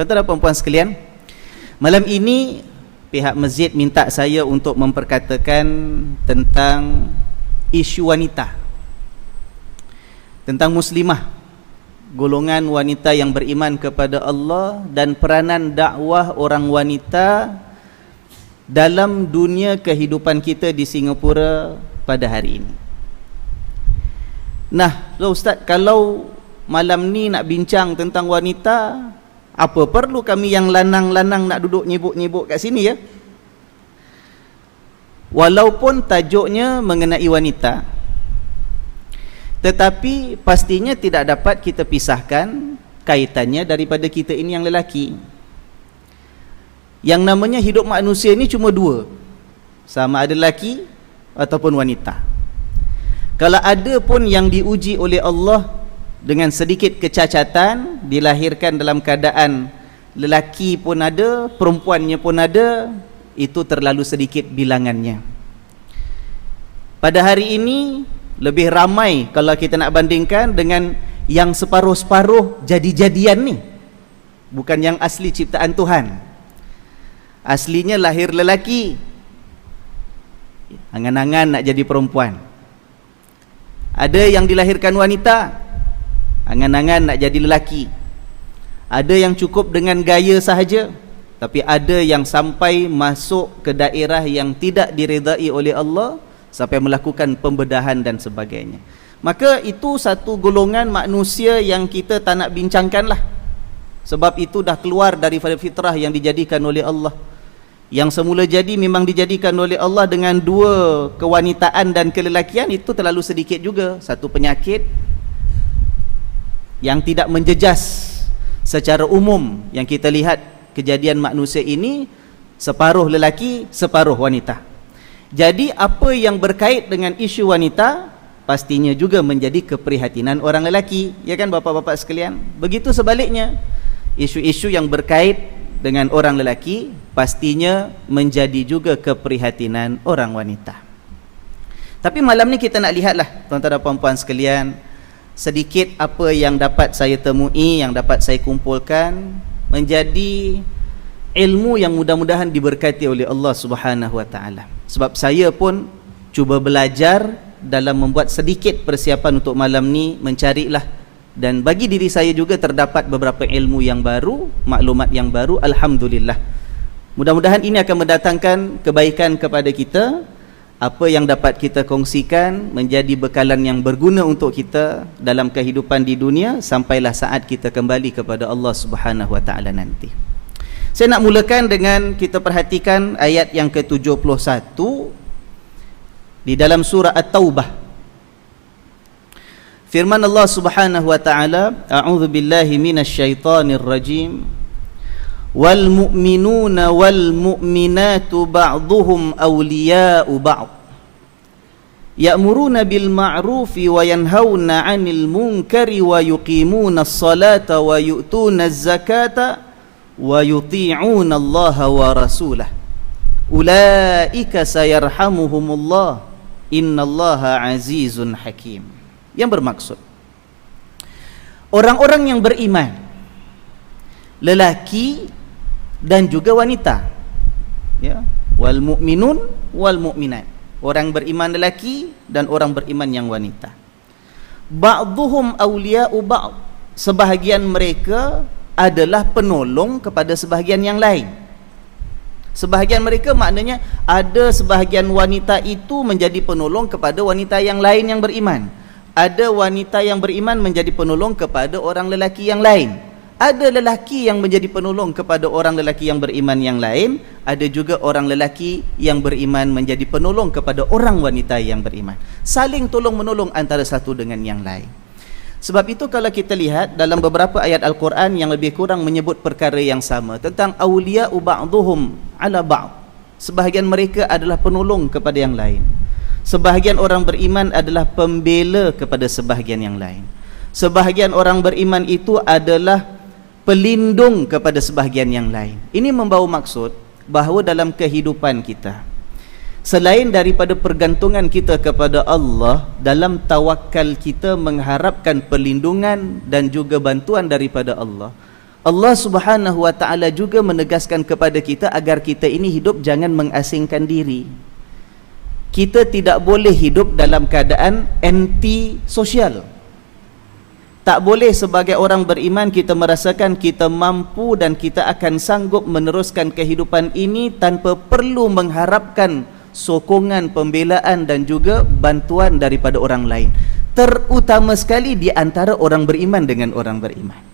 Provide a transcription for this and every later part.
Tuan-tuan dan puan-puan sekalian, malam ini pihak masjid minta saya untuk memperkatakan tentang isu wanita, tentang muslimah, golongan wanita yang beriman kepada Allah dan peranan dakwah orang wanita dalam dunia kehidupan kita di Singapura pada hari ini. Nah, Ustaz, kalau malam ni nak bincang tentang wanita, apa perlu kami yang lanang-lanang nak duduk nyibuk-nyibuk kat sini ya? Walaupun tajuknya mengenai wanita, tetapi pastinya tidak dapat kita pisahkan kaitannya daripada kita ini yang lelaki. Yang namanya hidup manusia ini cuma dua, sama ada lelaki ataupun wanita. Kalau ada pun yang diuji oleh Allah dengan sedikit kecacatan, dilahirkan dalam keadaan lelaki pun ada, perempuannya pun ada, itu terlalu sedikit bilangannya. Pada hari ini lebih ramai kalau kita nak bandingkan dengan yang separuh-separuh jadi-jadian ni, bukan yang asli ciptaan Tuhan. Aslinya lahir lelaki, angan-angan nak jadi perempuan. Ada yang dilahirkan wanita, angan-angan nak jadi lelaki. Ada yang cukup dengan gaya sahaja, tapi ada yang sampai masuk ke daerah yang tidak diredai oleh Allah, sampai melakukan pembedahan dan sebagainya. Maka itu satu golongan manusia yang kita tak nak bincangkan lah, sebab itu dah keluar daripada fitrah yang dijadikan oleh Allah. Yang semula jadi memang dijadikan oleh Allah dengan dua kewanitaan dan kelelakian, itu terlalu sedikit juga. Satu penyakit yang tidak menjejas secara umum yang kita lihat kejadian manusia ini, separuh lelaki, separuh wanita. Jadi apa yang berkait dengan isu wanita pastinya juga menjadi keprihatinan orang lelaki, ya kan bapak-bapak sekalian? Begitu sebaliknya, isu-isu yang berkait dengan orang lelaki pastinya menjadi juga keprihatinan orang wanita. Tapi malam ni kita nak lihatlah tuan-tuan dan puan-puan sekalian, sedikit apa yang dapat saya temui, yang dapat saya kumpulkan, menjadi ilmu yang mudah-mudahan diberkati oleh Allah Subhanahu wa taala. Sebab saya pun cuba belajar dalam membuat sedikit persiapan untuk malam ni, mencarilah, dan bagi diri saya juga terdapat beberapa ilmu yang baru, maklumat yang baru, alhamdulillah. Mudah-mudahan ini akan mendatangkan kebaikan kepada kita. Apa yang dapat kita kongsikan menjadi bekalan yang berguna untuk kita dalam kehidupan di dunia sampailah saat kita kembali kepada Allah Subhanahu wa taala nanti. Saya nak mulakan dengan kita perhatikan ayat yang ke-71 di dalam surah At-Taubah. Firman Allah Subhanahu wa taala, a'udzu billahi minasyaitonir rajim. Wal mu'minuna wal mu'minatu ba'dhuhum awliya'u ba'd. Ya'muruna bil ma'rufi wa yanhauna 'anil munkari wa yuqimuna as-salata wa yu'tuna az-zakata wa yuti'una Allah wa rasulahu. Ulaika sayarhamuhumullah, innallaha 'azizun hakim. Yang bermaksud orang-orang yang beriman, lelaki dan juga wanita, ya, wal mu'minun wal mu'minat, orang beriman lelaki dan orang beriman yang wanita. Ba'dhuhum awliya'u ba'd, sebahagian mereka adalah penolong kepada sebahagian yang lain. Sebahagian mereka maknanya ada sebahagian wanita itu menjadi penolong kepada wanita yang lain yang beriman. Ada wanita yang beriman menjadi penolong kepada orang lelaki yang lain. Ada lelaki yang menjadi penolong kepada orang lelaki yang beriman yang lain. Ada juga orang lelaki yang beriman menjadi penolong kepada orang wanita yang beriman. Saling tolong-menolong antara satu dengan yang lain. Sebab itu kalau kita lihat dalam beberapa ayat Al-Quran yang lebih kurang menyebut perkara yang sama, tentang awliya'u ba'dhuhum ala ba'd, sebahagian mereka adalah penolong kepada yang lain. Sebahagian orang beriman adalah pembela kepada sebahagian yang lain. Sebahagian orang beriman itu adalah pelindung kepada sebahagian yang lain. Ini membawa maksud bahawa dalam kehidupan kita, selain daripada pergantungan kita kepada Allah, dalam tawakal kita mengharapkan perlindungan dan juga bantuan daripada Allah, Allah Subhanahu wa taala juga menegaskan kepada kita agar kita ini hidup jangan mengasingkan diri. Kita tidak boleh hidup dalam keadaan anti sosial. Tak boleh sebagai orang beriman kita merasakan kita mampu dan kita akan sanggup meneruskan kehidupan ini tanpa perlu mengharapkan sokongan, pembelaan dan juga bantuan daripada orang lain. Terutama sekali di antara orang beriman dengan orang beriman.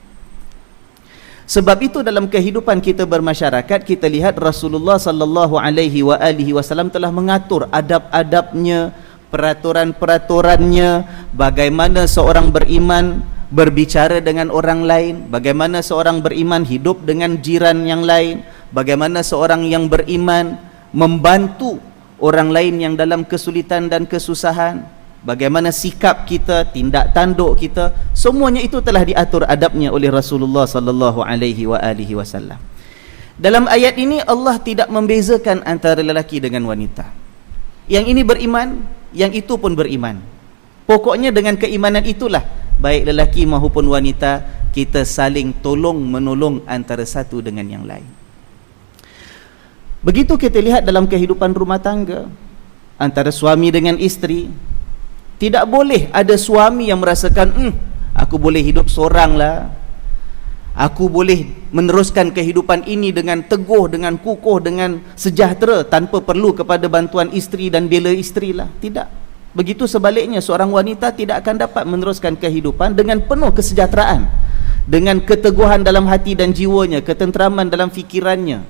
Sebab itu dalam kehidupan kita bermasyarakat, kita lihat Rasulullah sallallahu alaihi wasallam telah mengatur adab-adabnya, peraturan-peraturannya, bagaimana seorang beriman berbicara dengan orang lain, bagaimana seorang beriman hidup dengan jiran yang lain, bagaimana seorang yang beriman membantu orang lain yang dalam kesulitan dan kesusahan, bagaimana sikap kita, tindak tanduk kita, semuanya itu telah diatur adabnya oleh Rasulullah sallallahu alaihi wasallam. Dalam ayat ini Allah tidak membezakan antara lelaki dengan wanita. Yang ini beriman, yang itu pun beriman. Pokoknya dengan keimanan itulah baik lelaki maupun wanita kita saling tolong menolong antara satu dengan yang lain. Begitu kita lihat dalam kehidupan rumah tangga antara suami dengan isteri, tidak boleh ada suami yang merasakan aku boleh hidup seorang lah, aku boleh meneruskan kehidupan ini dengan teguh, dengan kukuh, dengan sejahtera tanpa perlu kepada bantuan isteri dan bela isteri lah. Tidak. Begitu sebaliknya, seorang wanita tidak akan dapat meneruskan kehidupan dengan penuh kesejahteraan, dengan keteguhan dalam hati dan jiwanya, ketenteraman dalam fikirannya,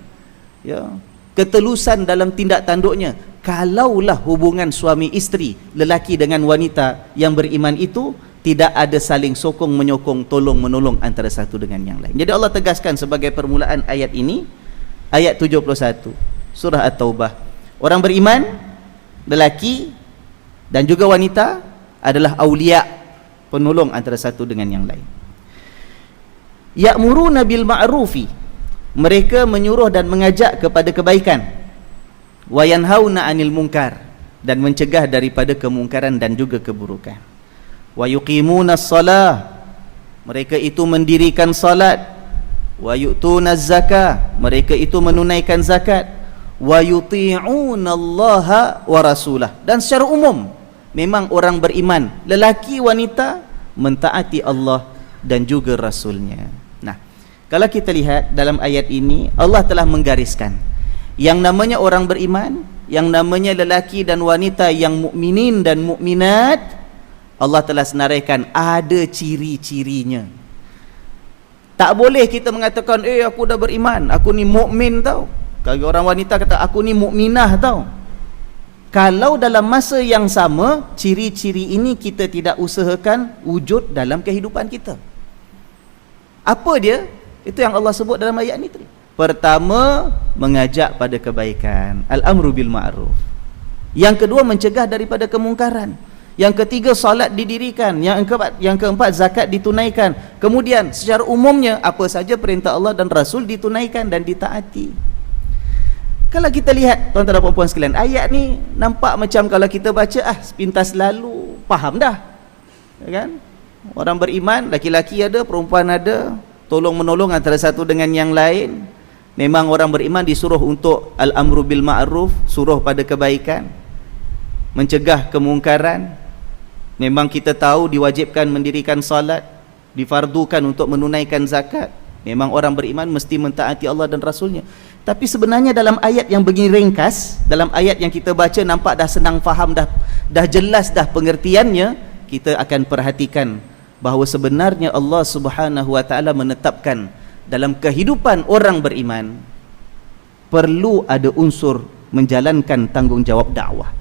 ya, ketelusan dalam tindak tanduknya, kalaulah hubungan suami isteri, lelaki dengan wanita yang beriman itu tidak ada saling sokong menyokong, tolong menolong antara satu dengan yang lain. Jadi Allah tegaskan sebagai permulaan ayat ini, ayat 71 surah At-Taubah, orang beriman, lelaki dan juga wanita adalah aulia, penolong antara satu dengan yang lain. Ya'muruna bil ma'rufi, mereka menyuruh dan mengajak kepada kebaikan. Wa yanhauna 'anil munkar, dan mencegah daripada kemungkaran dan juga keburukan. Wa yuqimunas shalah, mereka itu mendirikan salat. Wa yu'tunaz zakah, mereka itu menunaikan zakat. Wa yuti'unallaha wa rasulah, dan secara umum memang orang beriman, lelaki wanita, mentaati Allah dan juga Rasulnya. Nah, kalau kita lihat dalam ayat ini, Allah telah menggariskan yang namanya orang beriman, yang namanya lelaki dan wanita yang mukminin dan mukminat, Allah telah senaraikan ada ciri-cirinya. Tak boleh kita mengatakan aku dah beriman, aku ni mukmin tau. Kalau orang wanita kata aku ni mukminah tau, kalau dalam masa yang sama ciri-ciri ini kita tidak usahakan wujud dalam kehidupan kita. Apa dia? Itu yang Allah sebut dalam ayat ni tadi. Pertama, mengajak pada kebaikan, al-amru bil ma'ruf. Yang kedua, mencegah daripada kemungkaran. Yang ketiga, salat didirikan. Yang keempat, zakat ditunaikan. Kemudian secara umumnya apa saja perintah Allah dan Rasul ditunaikan dan ditaati. Kalau kita lihat tuan-tuan dan puan-puan sekalian, ayat ni nampak macam kalau kita baca sepintas lalu faham dah, ya kan? Orang beriman, laki-laki ada, perempuan ada, tolong menolong antara satu dengan yang lain. Memang orang beriman disuruh untuk al-amru bil ma'ruf, suruh pada kebaikan, mencegah kemungkaran. Memang kita tahu diwajibkan mendirikan salat, difardukan untuk menunaikan zakat. Memang orang beriman mesti mentaati Allah dan Rasulnya. Tapi sebenarnya dalam ayat yang begini ringkas, dalam ayat yang kita baca nampak dah senang faham, dah jelas dah pengertiannya, kita akan perhatikan bahawa sebenarnya Allah Subhanahu wa taala menetapkan dalam kehidupan orang beriman perlu ada unsur menjalankan tanggungjawab dakwah.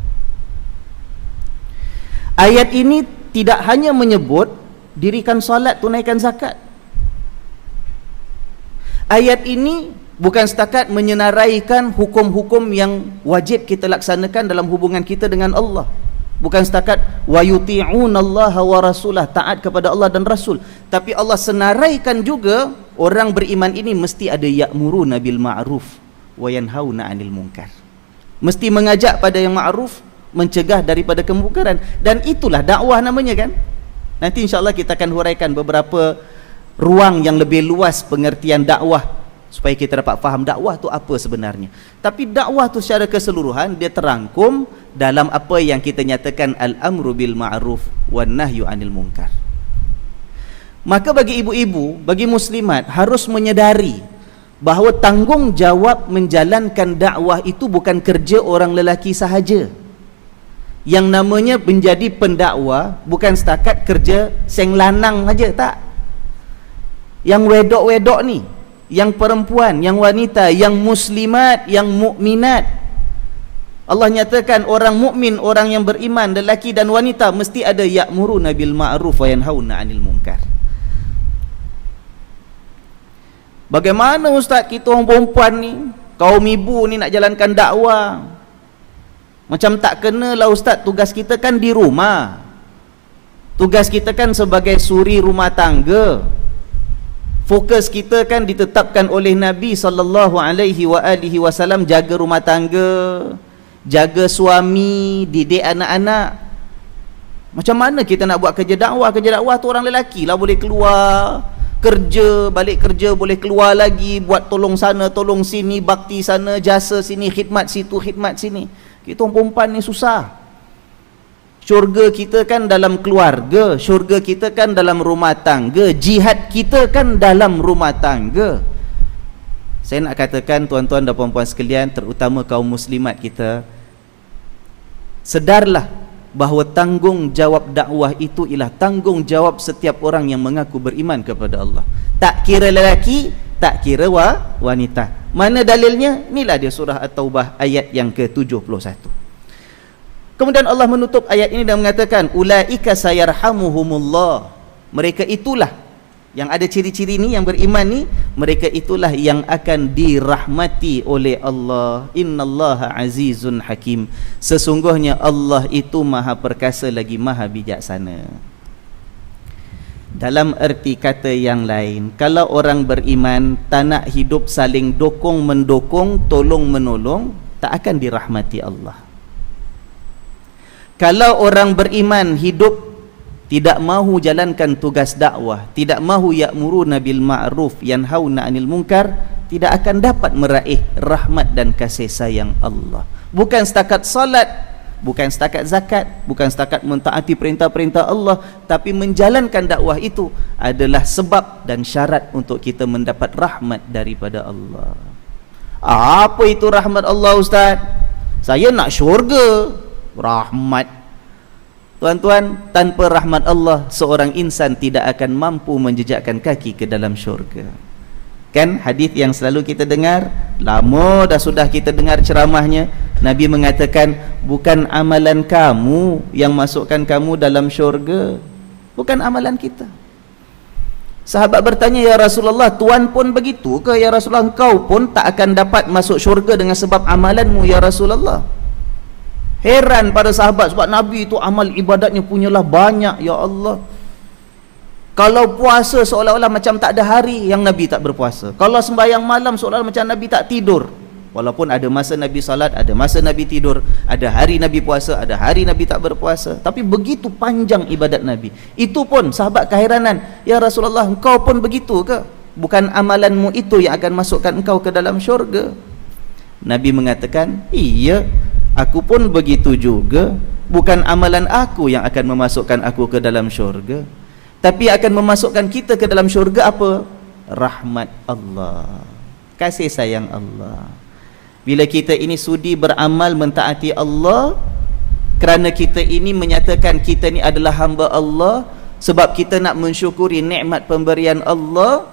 Ayat ini tidak hanya menyebut dirikan solat, tunaikan zakat. Ayat ini bukan setakat menyenaraikan hukum-hukum yang wajib kita laksanakan dalam hubungan kita dengan Allah. Bukan setakat wa yuti'unallaha wa rasulah, taat kepada Allah dan Rasul. Tapi Allah senaraikan juga orang beriman ini mesti ada ya'muruna bil ma'ruf wa yanhauna 'anil munkar. Mesti mengajak pada yang ma'ruf, mencegah daripada kemungkaran. Dan itulah dakwah namanya kan. Nanti insya-Allah kita akan huraikan beberapa ruang yang lebih luas pengertian dakwah supaya kita dapat faham dakwah tu apa sebenarnya. Tapi dakwah tu secara keseluruhan dia terangkum dalam apa yang kita nyatakan al-amru bil ma'ruf wan nahyu 'anil munkar. Maka bagi ibu-ibu, bagi muslimat harus menyedari bahawa tanggungjawab menjalankan dakwah itu bukan kerja orang lelaki sahaja. Yang namanya menjadi pendakwa bukan setakat kerja seng lanang aja, tak. Yang wedok-wedok ni, yang perempuan, yang wanita, yang muslimat, yang mukminat. Allah nyatakan orang mukmin, orang yang beriman, lelaki dan wanita mesti ada ya'muruna bil ma'ruf wa yanhauna 'anil munkar. Bagaimana ustaz kita orang perempuan ni, kaum ibu ni nak jalankan dakwah? Macam tak kenalah ustaz, tugas kita kan di rumah. Tugas kita kan sebagai suri rumah tangga. Fokus kita kan ditetapkan oleh Nabi SAW jaga rumah tangga, jaga suami, didik anak-anak. Macam mana kita nak buat kerja dakwah? Kerja dakwah tu orang lelaki lah boleh keluar kerja, balik kerja boleh keluar lagi, buat tolong sana, tolong sini, bakti sana, jasa sini, khidmat situ, khidmat sini. Kita orang perempuan ni susah. Syurga kita kan dalam keluarga, syurga kita kan dalam rumah tangga, jihad kita kan dalam rumah tangga. Saya nak katakan tuan-tuan dan puan-puan sekalian, terutama kaum muslimat kita, sedarlah bahawa tanggungjawab dakwah itu ialah tanggungjawab setiap orang yang mengaku beriman kepada Allah. Tak kira lelaki, tak kira wanita. Mana dalilnya? Inilah dia surah At-Taubah ayat yang ke-71. Kemudian Allah menutup ayat ini dan mengatakan ulaika sayarhamuhumullah. Mereka itulah yang ada ciri-ciri ni, yang beriman ni, mereka itulah yang akan dirahmati oleh Allah. Innallaha azizun hakim. Sesungguhnya Allah itu maha perkasa lagi maha bijaksana. Dalam erti kata yang lain, kalau orang beriman tak nak hidup saling dokong mendokong, tolong menolong, tak akan dirahmati Allah. Kalau orang beriman hidup tidak mahu jalankan tugas dakwah, tidak mahu ya'muruna bil ma'ruf yanhauna 'anil munkar, tidak akan dapat meraih rahmat dan kasih sayang Allah. Bukan setakat salat, bukan setakat zakat, bukan setakat mentaati perintah-perintah Allah, tapi menjalankan dakwah itu adalah sebab dan syarat untuk kita mendapat rahmat daripada Allah. Apa itu rahmat Allah, ustaz? Saya nak syurga. Rahmat. Tuan-tuan, tanpa rahmat Allah, seorang insan tidak akan mampu menjejakkan kaki ke dalam syurga. Kan hadis yang selalu kita dengar, lama dah sudah kita dengar ceramahnya, Nabi mengatakan, bukan amalan kamu yang masukkan kamu dalam syurga, bukan amalan kita. Sahabat bertanya, ya Rasulullah, Tuhan pun begitu ke? Ya Rasulullah, engkau pun tak akan dapat masuk syurga dengan sebab amalanmu, ya Rasulullah. Heran pada sahabat, sebab Nabi itu amal ibadatnya punyalah banyak, ya Allah. Kalau puasa seolah-olah macam tak ada hari yang Nabi tak berpuasa. Kalau sembahyang malam seolah-olah macam Nabi tak tidur. Walaupun ada masa Nabi salat, ada masa Nabi tidur, ada hari Nabi puasa, ada hari Nabi tak berpuasa. Tapi begitu panjang ibadat Nabi. Itu pun sahabat keheranan, ya Rasulullah, engkau pun begitu ke? Bukan amalanmu itu yang akan masukkan engkau ke dalam syurga? Nabi mengatakan, iya, aku pun begitu juga. Bukan amalan aku yang akan memasukkan aku ke dalam syurga, tapi akan memasukkan kita ke dalam syurga apa? Rahmat Allah, kasih sayang Allah. Bila kita ini sudi beramal mentaati Allah, kerana kita ini menyatakan kita ini adalah hamba Allah, sebab kita nak mensyukuri nikmat pemberian Allah,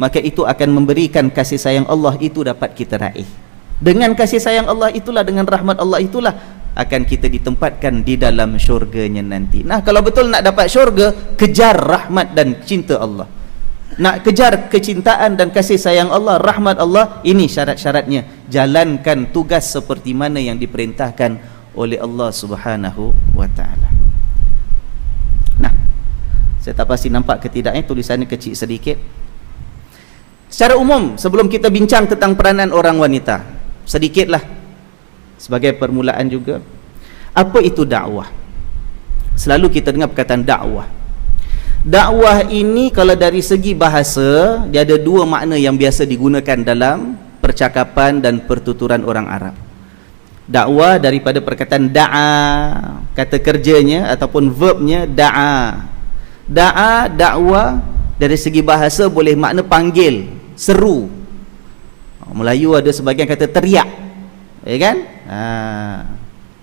maka itu akan memberikan kasih sayang Allah itu dapat kita raih. Dengan kasih sayang Allah itulah, dengan rahmat Allah itulah akan kita ditempatkan di dalam syurganya nanti. Nah, kalau betul nak dapat syurga, kejar rahmat dan cinta Allah. Nak kejar kecintaan dan kasih sayang Allah, rahmat Allah, ini syarat-syaratnya. Jalankan tugas seperti mana yang diperintahkan oleh Allah Subhanahu wa taala. Nah, saya tak pasti nampak ke tidak, tulisannya kecil sedikit. Secara umum, sebelum kita bincang tentang peranan orang wanita, sedikitlah sebagai permulaan juga, apa itu dakwah? Selalu kita dengar perkataan dakwah. Dakwah ini kalau dari segi bahasa, dia ada dua makna yang biasa digunakan dalam percakapan dan pertuturan orang Arab. Dakwah daripada perkataan da'a, kata kerjanya ataupun verbnya da'a. Da'a, dakwah dari segi bahasa boleh makna panggil, seru. Melayu ada sebagian kata teriak, ya kan?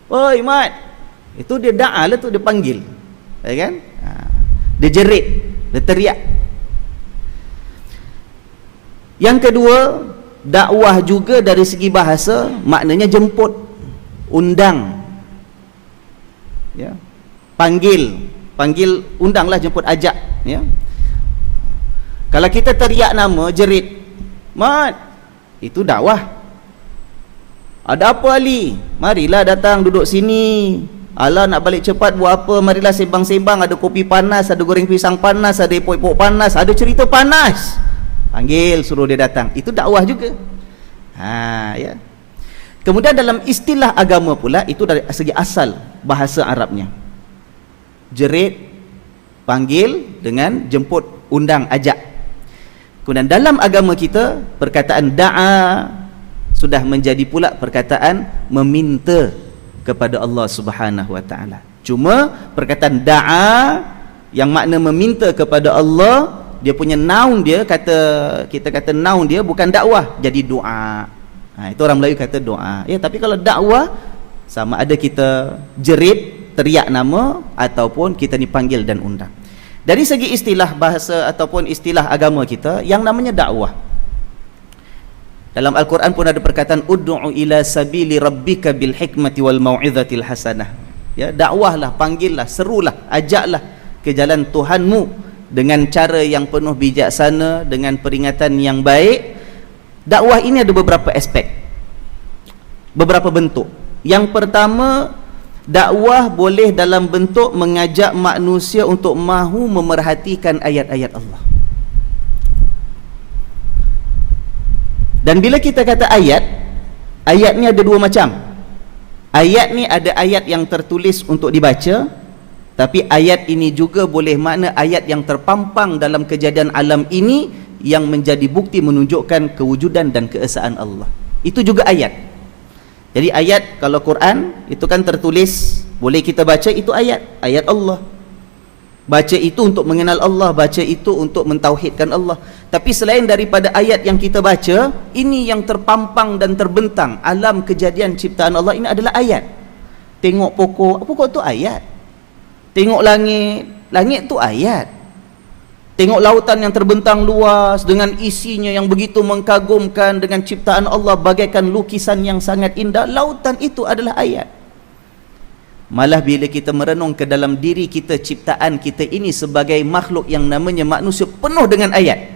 Oi mat, itu dia da'a lah tu, dia panggil, ya kan? Dia jerit, dia teriak. Yang kedua, dakwah juga dari segi bahasa maknanya jemput, undang, ya, panggil, undanglah, jemput, ajak, ya. Kalau kita teriak nama, jerit, mat, itu dakwah. Ada apa Ali? Marilah datang duduk sini. Alah nak balik cepat buat apa? Marilah sembang-sembang, ada kopi panas, ada goreng pisang panas, ada epok-epok panas, ada cerita panas. Panggil, suruh dia datang. Itu dakwah juga. Ya. Kemudian dalam istilah agama pula, itu dari segi asal bahasa Arabnya. Jerit, panggil dengan jemput, undang, ajak. Kemudian dalam agama kita, perkataan da'a sudah menjadi pula perkataan meminta kepada Allah Subhanahu wa taala. Cuma perkataan da'a yang makna meminta kepada Allah, dia punya noun dia, kita kata noun dia bukan dakwah, jadi doa. Itu orang Melayu kata doa. Ya, tapi kalau dakwah sama ada kita jerit, teriak nama, ataupun kita dipanggil dan undang. Dari segi istilah bahasa ataupun istilah agama kita, yang namanya dakwah, dalam Al-Quran pun ada perkataan ud'u ila sabili rabbika bil hikmati wal mau'izatil hasanah. Ya, dakwahlah, panggillah, serulah, ajaklah ke jalan Tuhanmu dengan cara yang penuh bijaksana, dengan peringatan yang baik. Dakwah ini ada beberapa aspek, beberapa bentuk. Yang pertama, dakwah boleh dalam bentuk mengajak manusia untuk mahu memerhatikan ayat-ayat Allah. Dan bila kita kata ayat, ayat ni ada dua macam. Ayat ni ada ayat yang tertulis untuk dibaca, tapi ayat ini juga boleh makna ayat yang terpampang dalam kejadian alam ini yang menjadi bukti menunjukkan kewujudan dan keesaan Allah. Itu juga ayat. Jadi ayat, kalau Quran itu kan tertulis, boleh kita baca, itu ayat, ayat Allah. Baca itu untuk mengenal Allah, baca itu untuk mentauhidkan Allah. Tapi selain daripada ayat yang kita baca, ini yang terpampang dan terbentang alam kejadian ciptaan Allah, ini adalah ayat. Tengok pokok, pokok tu ayat. Tengok langit, langit tu ayat. Tengok lautan yang terbentang luas dengan isinya yang begitu mengkagumkan, dengan ciptaan Allah bagaikan lukisan yang sangat indah, lautan itu adalah ayat. Malah bila kita merenung ke dalam diri kita, ciptaan kita ini sebagai makhluk yang namanya manusia, penuh dengan ayat.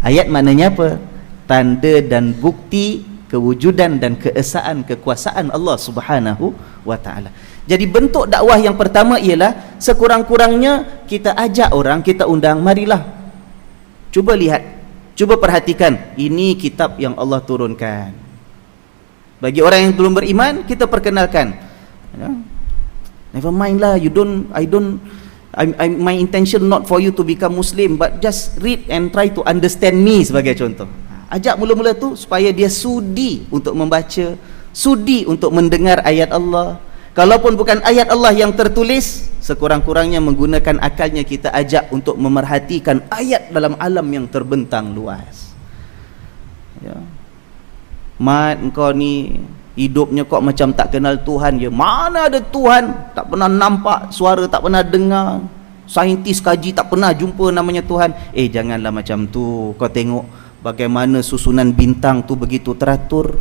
Ayat maknanya apa? Tanda dan bukti kewujudan dan keesaan, kekuasaan Allah Subhanahu wa taala. Jadi bentuk dakwah yang pertama ialah sekurang-kurangnya kita ajak orang, kita undang, marilah cuba lihat, cuba perhatikan, ini kitab yang Allah turunkan. Bagi orang yang belum beriman, kita perkenalkan, never mind lah, my intention not for you to become Muslim, but just read and try to understand me, sebagai contoh. Ajak mula-mula tu supaya dia sudi untuk membaca, sudi untuk mendengar ayat Allah. Kalaupun bukan ayat Allah yang tertulis, sekurang-kurangnya menggunakan akalnya kita ajak untuk memerhatikan ayat dalam alam yang terbentang luas. Ya. Mat, engkau ni hidupnya kok macam tak kenal Tuhan je. Mana ada Tuhan? Tak pernah nampak, suara tak pernah dengar, saintis kaji tak pernah jumpa namanya Tuhan. Janganlah macam tu. Kau tengok bagaimana susunan bintang tu begitu teratur,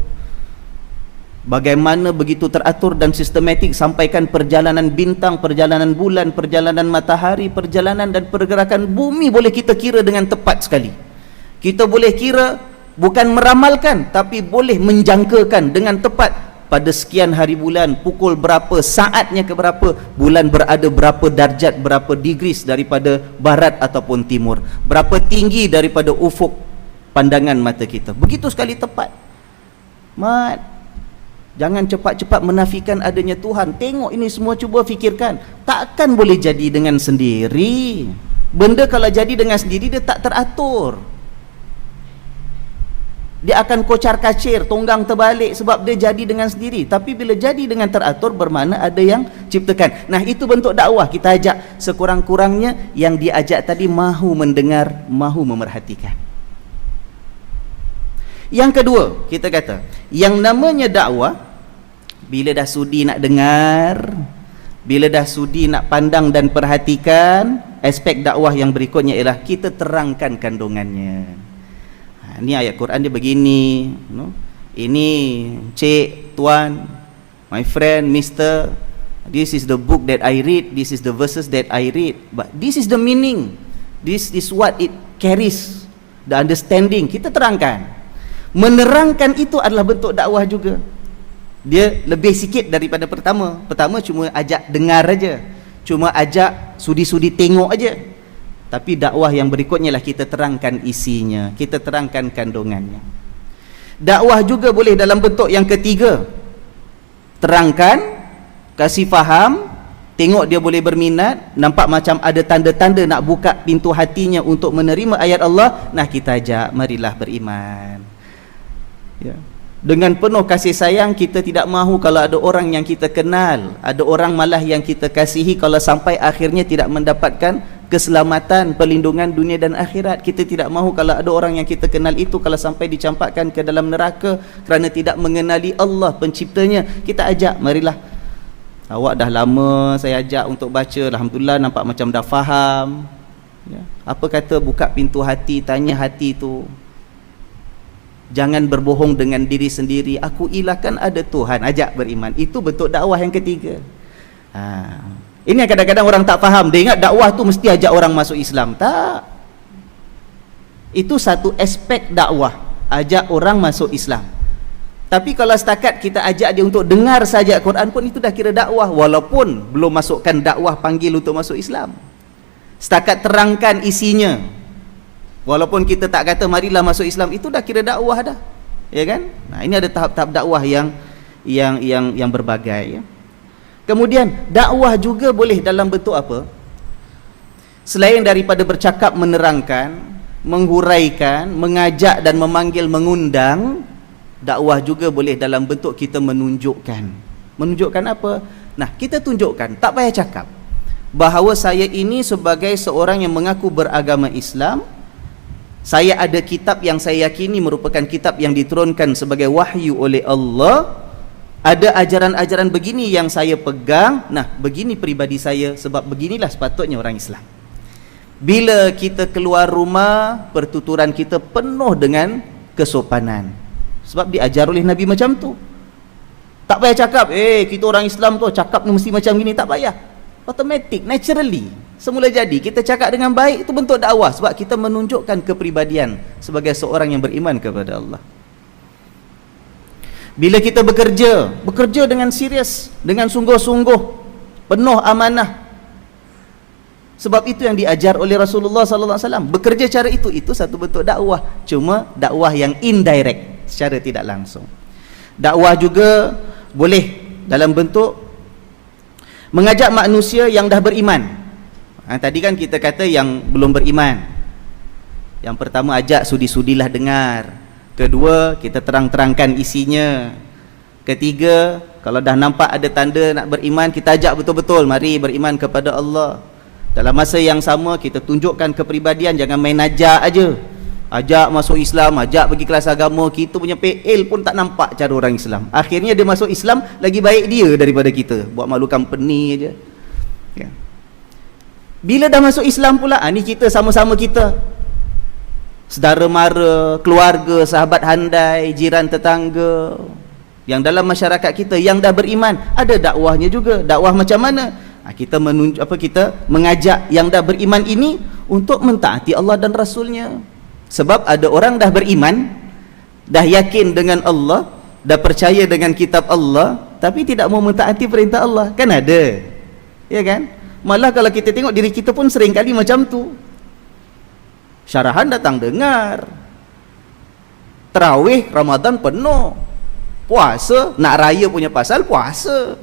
bagaimana begitu teratur dan sistematik, sampaikan perjalanan bintang, perjalanan bulan, perjalanan matahari, perjalanan dan pergerakan bumi boleh kita kira dengan tepat sekali. Kita boleh kira, bukan meramalkan, tapi boleh menjangkakan dengan tepat pada sekian hari bulan, pukul berapa, saatnya ke berapa, bulan berada berapa darjat, berapa degrees daripada barat ataupun timur, berapa tinggi daripada ufuk pandangan mata kita. Begitu sekali tepat. Mat, Jangan cepat-cepat menafikan adanya Tuhan. Tengok ini semua, cuba fikirkan. Takkan boleh jadi dengan sendiri. Benda kalau jadi dengan sendiri, dia tak teratur. Dia akan kocar-kacir, tonggang terbalik sebab dia jadi dengan sendiri. Tapi bila jadi dengan teratur, bermakna ada yang ciptakan. Nah, itu bentuk dakwah. Kita ajak sekurang-kurangnya yang diajak tadi mahu mendengar, mahu memerhatikan. Yang kedua, kita kata, yang namanya dakwah, bila dah sudi nak dengar, bila dah sudi nak pandang dan perhatikan, aspek dakwah yang berikutnya ialah kita terangkan kandungannya. Ini ayat Quran dia begini, ini cik, tuan, my friend, mister, this is the book that I read, this is the verses that I read, but this is the meaning, this is what it carries, the understanding. Kita terangkan. Menerangkan itu adalah bentuk dakwah juga. Dia lebih sikit daripada pertama. Pertama cuma ajak dengar aja, cuma ajak sudi-sudi tengok aja. Tapi dakwah yang berikutnya lah kita terangkan isinya, kita terangkan kandungannya. Dakwah juga boleh dalam bentuk yang ketiga. Terangkan, kasih faham, tengok dia boleh berminat, nampak macam ada tanda-tanda nak buka pintu hatinya untuk menerima ayat Allah. Nah, kita ajak, marilah beriman. Ya. Dengan penuh kasih sayang, kita tidak mahu kalau ada orang yang kita kenal, ada orang malah yang kita kasihi, kalau sampai akhirnya tidak mendapatkan keselamatan, perlindungan dunia dan akhirat. Kita tidak mahu kalau ada orang yang kita kenal itu kalau sampai dicampakkan ke dalam neraka kerana tidak mengenali Allah penciptanya. Kita ajak, marilah, awak dah lama saya ajak untuk baca, alhamdulillah nampak macam dah faham, ya. Apa kata buka pintu hati, tanya hati tu. Jangan berbohong dengan diri sendiri. Aku ilahkan ada Tuhan, ajak beriman. Itu bentuk dakwah yang ketiga. Ini yang kadang-kadang orang tak faham. Dia ingat dakwah tu mesti ajak orang masuk Islam. Tak. Itu satu aspek dakwah, ajak orang masuk Islam. Tapi kalau setakat kita ajak dia untuk dengar saja Quran pun, itu dah kira dakwah, walaupun belum masukkan dakwah panggil untuk masuk Islam. Setakat terangkan isinya, walaupun kita tak kata marilah masuk Islam, itu dah kira dakwah dah, ya kan? Nah, ini ada tahap-tahap dakwah yang berbagai, ya. Kemudian dakwah juga boleh dalam bentuk apa? Selain daripada bercakap, menerangkan, menghuraikan, mengajak dan memanggil, mengundang, dakwah juga boleh dalam bentuk kita menunjukkan. Menunjukkan apa? Nah, kita tunjukkan, tak payah cakap, bahawa saya ini sebagai seorang yang mengaku beragama Islam, saya ada kitab yang saya yakini merupakan kitab yang diturunkan sebagai wahyu oleh Allah. Ada ajaran-ajaran begini yang saya pegang. Nah, begini peribadi saya, sebab beginilah sepatutnya orang Islam. Bila kita keluar rumah, pertuturan kita penuh dengan kesopanan, sebab diajar oleh Nabi macam tu. Tak payah cakap, kita orang Islam tu cakap ni mesti macam gini. Tak payah. Automatic, naturally, semula jadi. Kita cakap dengan baik, itu bentuk dakwah, sebab kita menunjukkan kepribadian sebagai seorang yang beriman kepada Allah. Bila kita bekerja dengan serius, dengan sungguh-sungguh, penuh amanah, sebab itu yang diajar oleh Rasulullah sallallahu alaihi wasallam. Bekerja cara itu satu bentuk dakwah, cuma dakwah yang indirect, secara tidak langsung. Dakwah juga boleh dalam bentuk mengajak manusia yang dah beriman. Tadi kan kita kata yang belum beriman. Yang pertama, ajak sudi-sudilah dengar. Kedua, kita terang-terangkan isinya. Ketiga, kalau dah nampak ada tanda nak beriman, kita ajak betul-betul, mari beriman kepada Allah. Dalam masa yang sama, kita tunjukkan kepribadian, jangan main ajak aja. Ajak masuk Islam, ajak pergi kelas agama, kita punya PL pun tak nampak cara orang Islam. Akhirnya dia masuk Islam, lagi baik dia daripada kita, buat malu company aja. Ya. Bila dah masuk Islam pula, ni kita sama-sama kita, saudara mara, keluarga, sahabat handai, jiran tetangga, yang dalam masyarakat kita yang dah beriman, ada dakwahnya juga. Dakwah macam mana? Kita kita mengajak yang dah beriman ini untuk mentaati Allah dan Rasulnya. Sebab ada orang dah beriman, dah yakin dengan Allah, dah percaya dengan kitab Allah, tapi tidak mau mentaati perintah Allah. Kan ada, ya kan? Malah kalau kita tengok diri kita pun sering kali macam tu. Syarahan datang dengar, tarawih Ramadan penuh, Puasa, nak raya punya pasal puasa,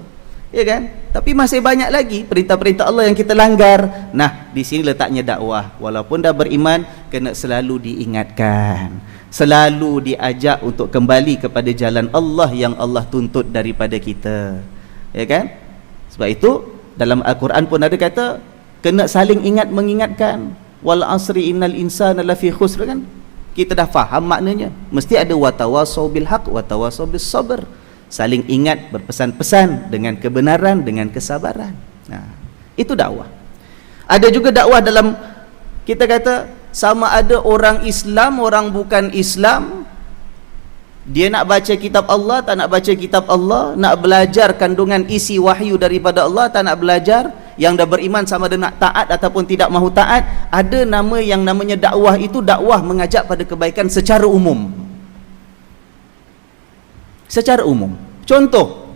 ya kan? Tapi masih banyak lagi perintah-perintah Allah yang kita langgar. Nah, di sini letaknya dakwah. Walaupun dah beriman, kena selalu diingatkan, selalu diajak untuk kembali kepada jalan Allah yang Allah tuntut daripada kita, ya kan? Sebab itu dalam Al-Quran pun ada kata kena saling ingat mengingatkan. Wal asri innal insana lafi khusr, kan? Kita dah faham maknanya. Mesti ada watawasau bil haq watawasau bis sabr. Saling ingat, berpesan-pesan dengan kebenaran, dengan kesabaran. Nah, itu dakwah. Ada juga dakwah dalam, kita kata sama ada orang Islam, orang bukan Islam, dia nak baca kitab Allah, tak nak baca kitab Allah, nak belajar kandungan isi wahyu daripada Allah, tak nak belajar, yang dah beriman sama ada nak taat ataupun tidak mahu taat, ada nama yang namanya dakwah. Itu dakwah mengajak pada kebaikan secara umum. Secara umum. Contoh,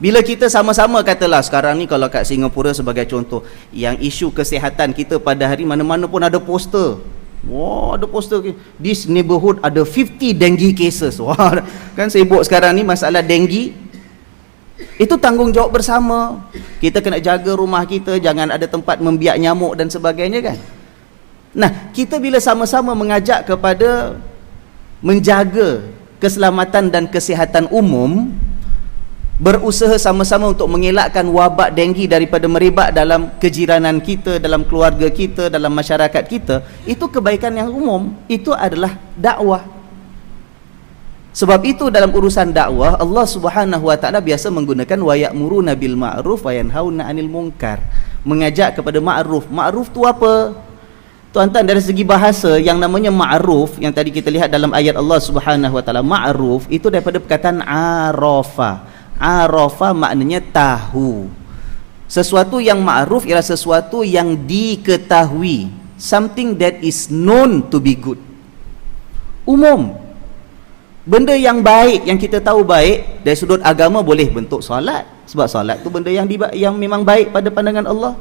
bila kita sama-sama katalah sekarang ni, kalau kat Singapura sebagai contoh, yang isu kesihatan kita pada hari mana-mana pun ada poster. Wah, ada poster, this neighborhood ada 50 dengue cases. Wah, kan sibuk sekarang ni masalah dengue. Itu tanggungjawab bersama. Kita kena jaga rumah kita, jangan ada tempat membiak nyamuk dan sebagainya, kan? Nah, kita bila sama-sama mengajak kepada menjaga keselamatan dan kesihatan umum, berusaha sama-sama untuk mengelakkan wabak denggi daripada merebak dalam kejiranan kita, dalam keluarga kita, dalam masyarakat kita, itu kebaikan yang umum. Itu adalah dakwah. Sebab itu dalam urusan dakwah, Allah Subhanahu wa taala biasa menggunakan wa ya'muruna bil ma'ruf wa yanhauna 'anil munkar. Mengajak kepada ma'ruf. Ma'ruf tu apa? Tuan-tuan, dari segi bahasa yang namanya ma'ruf, yang tadi kita lihat dalam ayat Allah Subhanahu wa taala, ma'ruf itu daripada perkataan arafa. Arafa maknanya tahu. Sesuatu yang ma'ruf ialah sesuatu yang diketahui, something that is known to be good. Umum. Benda yang baik, yang kita tahu baik, dari sudut agama boleh bentuk solat, sebab solat tu benda yang memang baik pada pandangan Allah.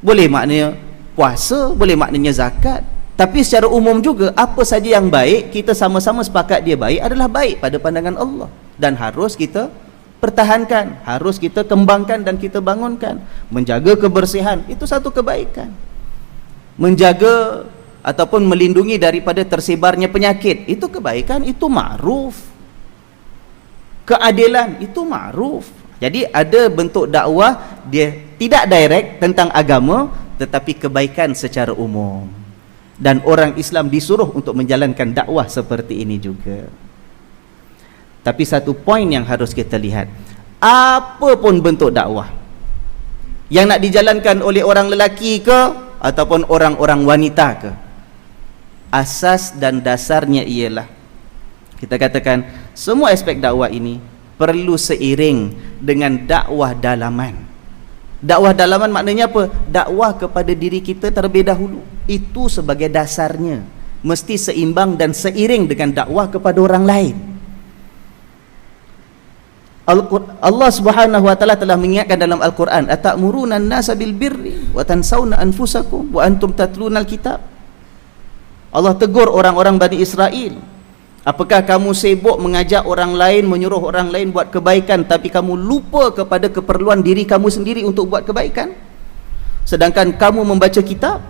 Boleh maknanya puasa, boleh maknanya zakat. Tapi secara umum juga, apa saja yang baik, kita sama-sama sepakat dia baik, adalah baik pada pandangan Allah, dan harus kita pertahankan, harus kita kembangkan dan kita bangunkan. Menjaga kebersihan, itu satu kebaikan. Menjaga ataupun melindungi daripada tersebarnya penyakit, itu kebaikan, itu ma'ruf. Keadilan, itu ma'ruf. Jadi ada bentuk dakwah, dia tidak direct tentang agama, tetapi kebaikan secara umum. Dan orang Islam disuruh untuk menjalankan dakwah seperti ini juga. Tapi satu poin yang harus kita lihat, apa pun bentuk dakwah yang nak dijalankan oleh orang lelaki ke ataupun orang-orang wanita ke, asas dan dasarnya ialah, kita katakan semua aspek dakwah ini perlu seiring dengan dakwah dalaman. Dakwah dalaman maknanya apa? Dakwah kepada diri kita terlebih dahulu. Itu sebagai dasarnya, mesti seimbang dan seiring dengan dakwah kepada orang lain. Allah Subhanahu wa taala telah mengingatkan dalam Al-Quran, atamuruna an-nasa bil birri wa tansawna anfusakum wa antum tatlunal kitab. Allah tegur orang-orang Bani Israel, apakah kamu sibuk mengajak orang lain, menyuruh orang lain buat kebaikan, tapi kamu lupa kepada keperluan diri kamu sendiri untuk buat kebaikan, sedangkan kamu membaca kitab.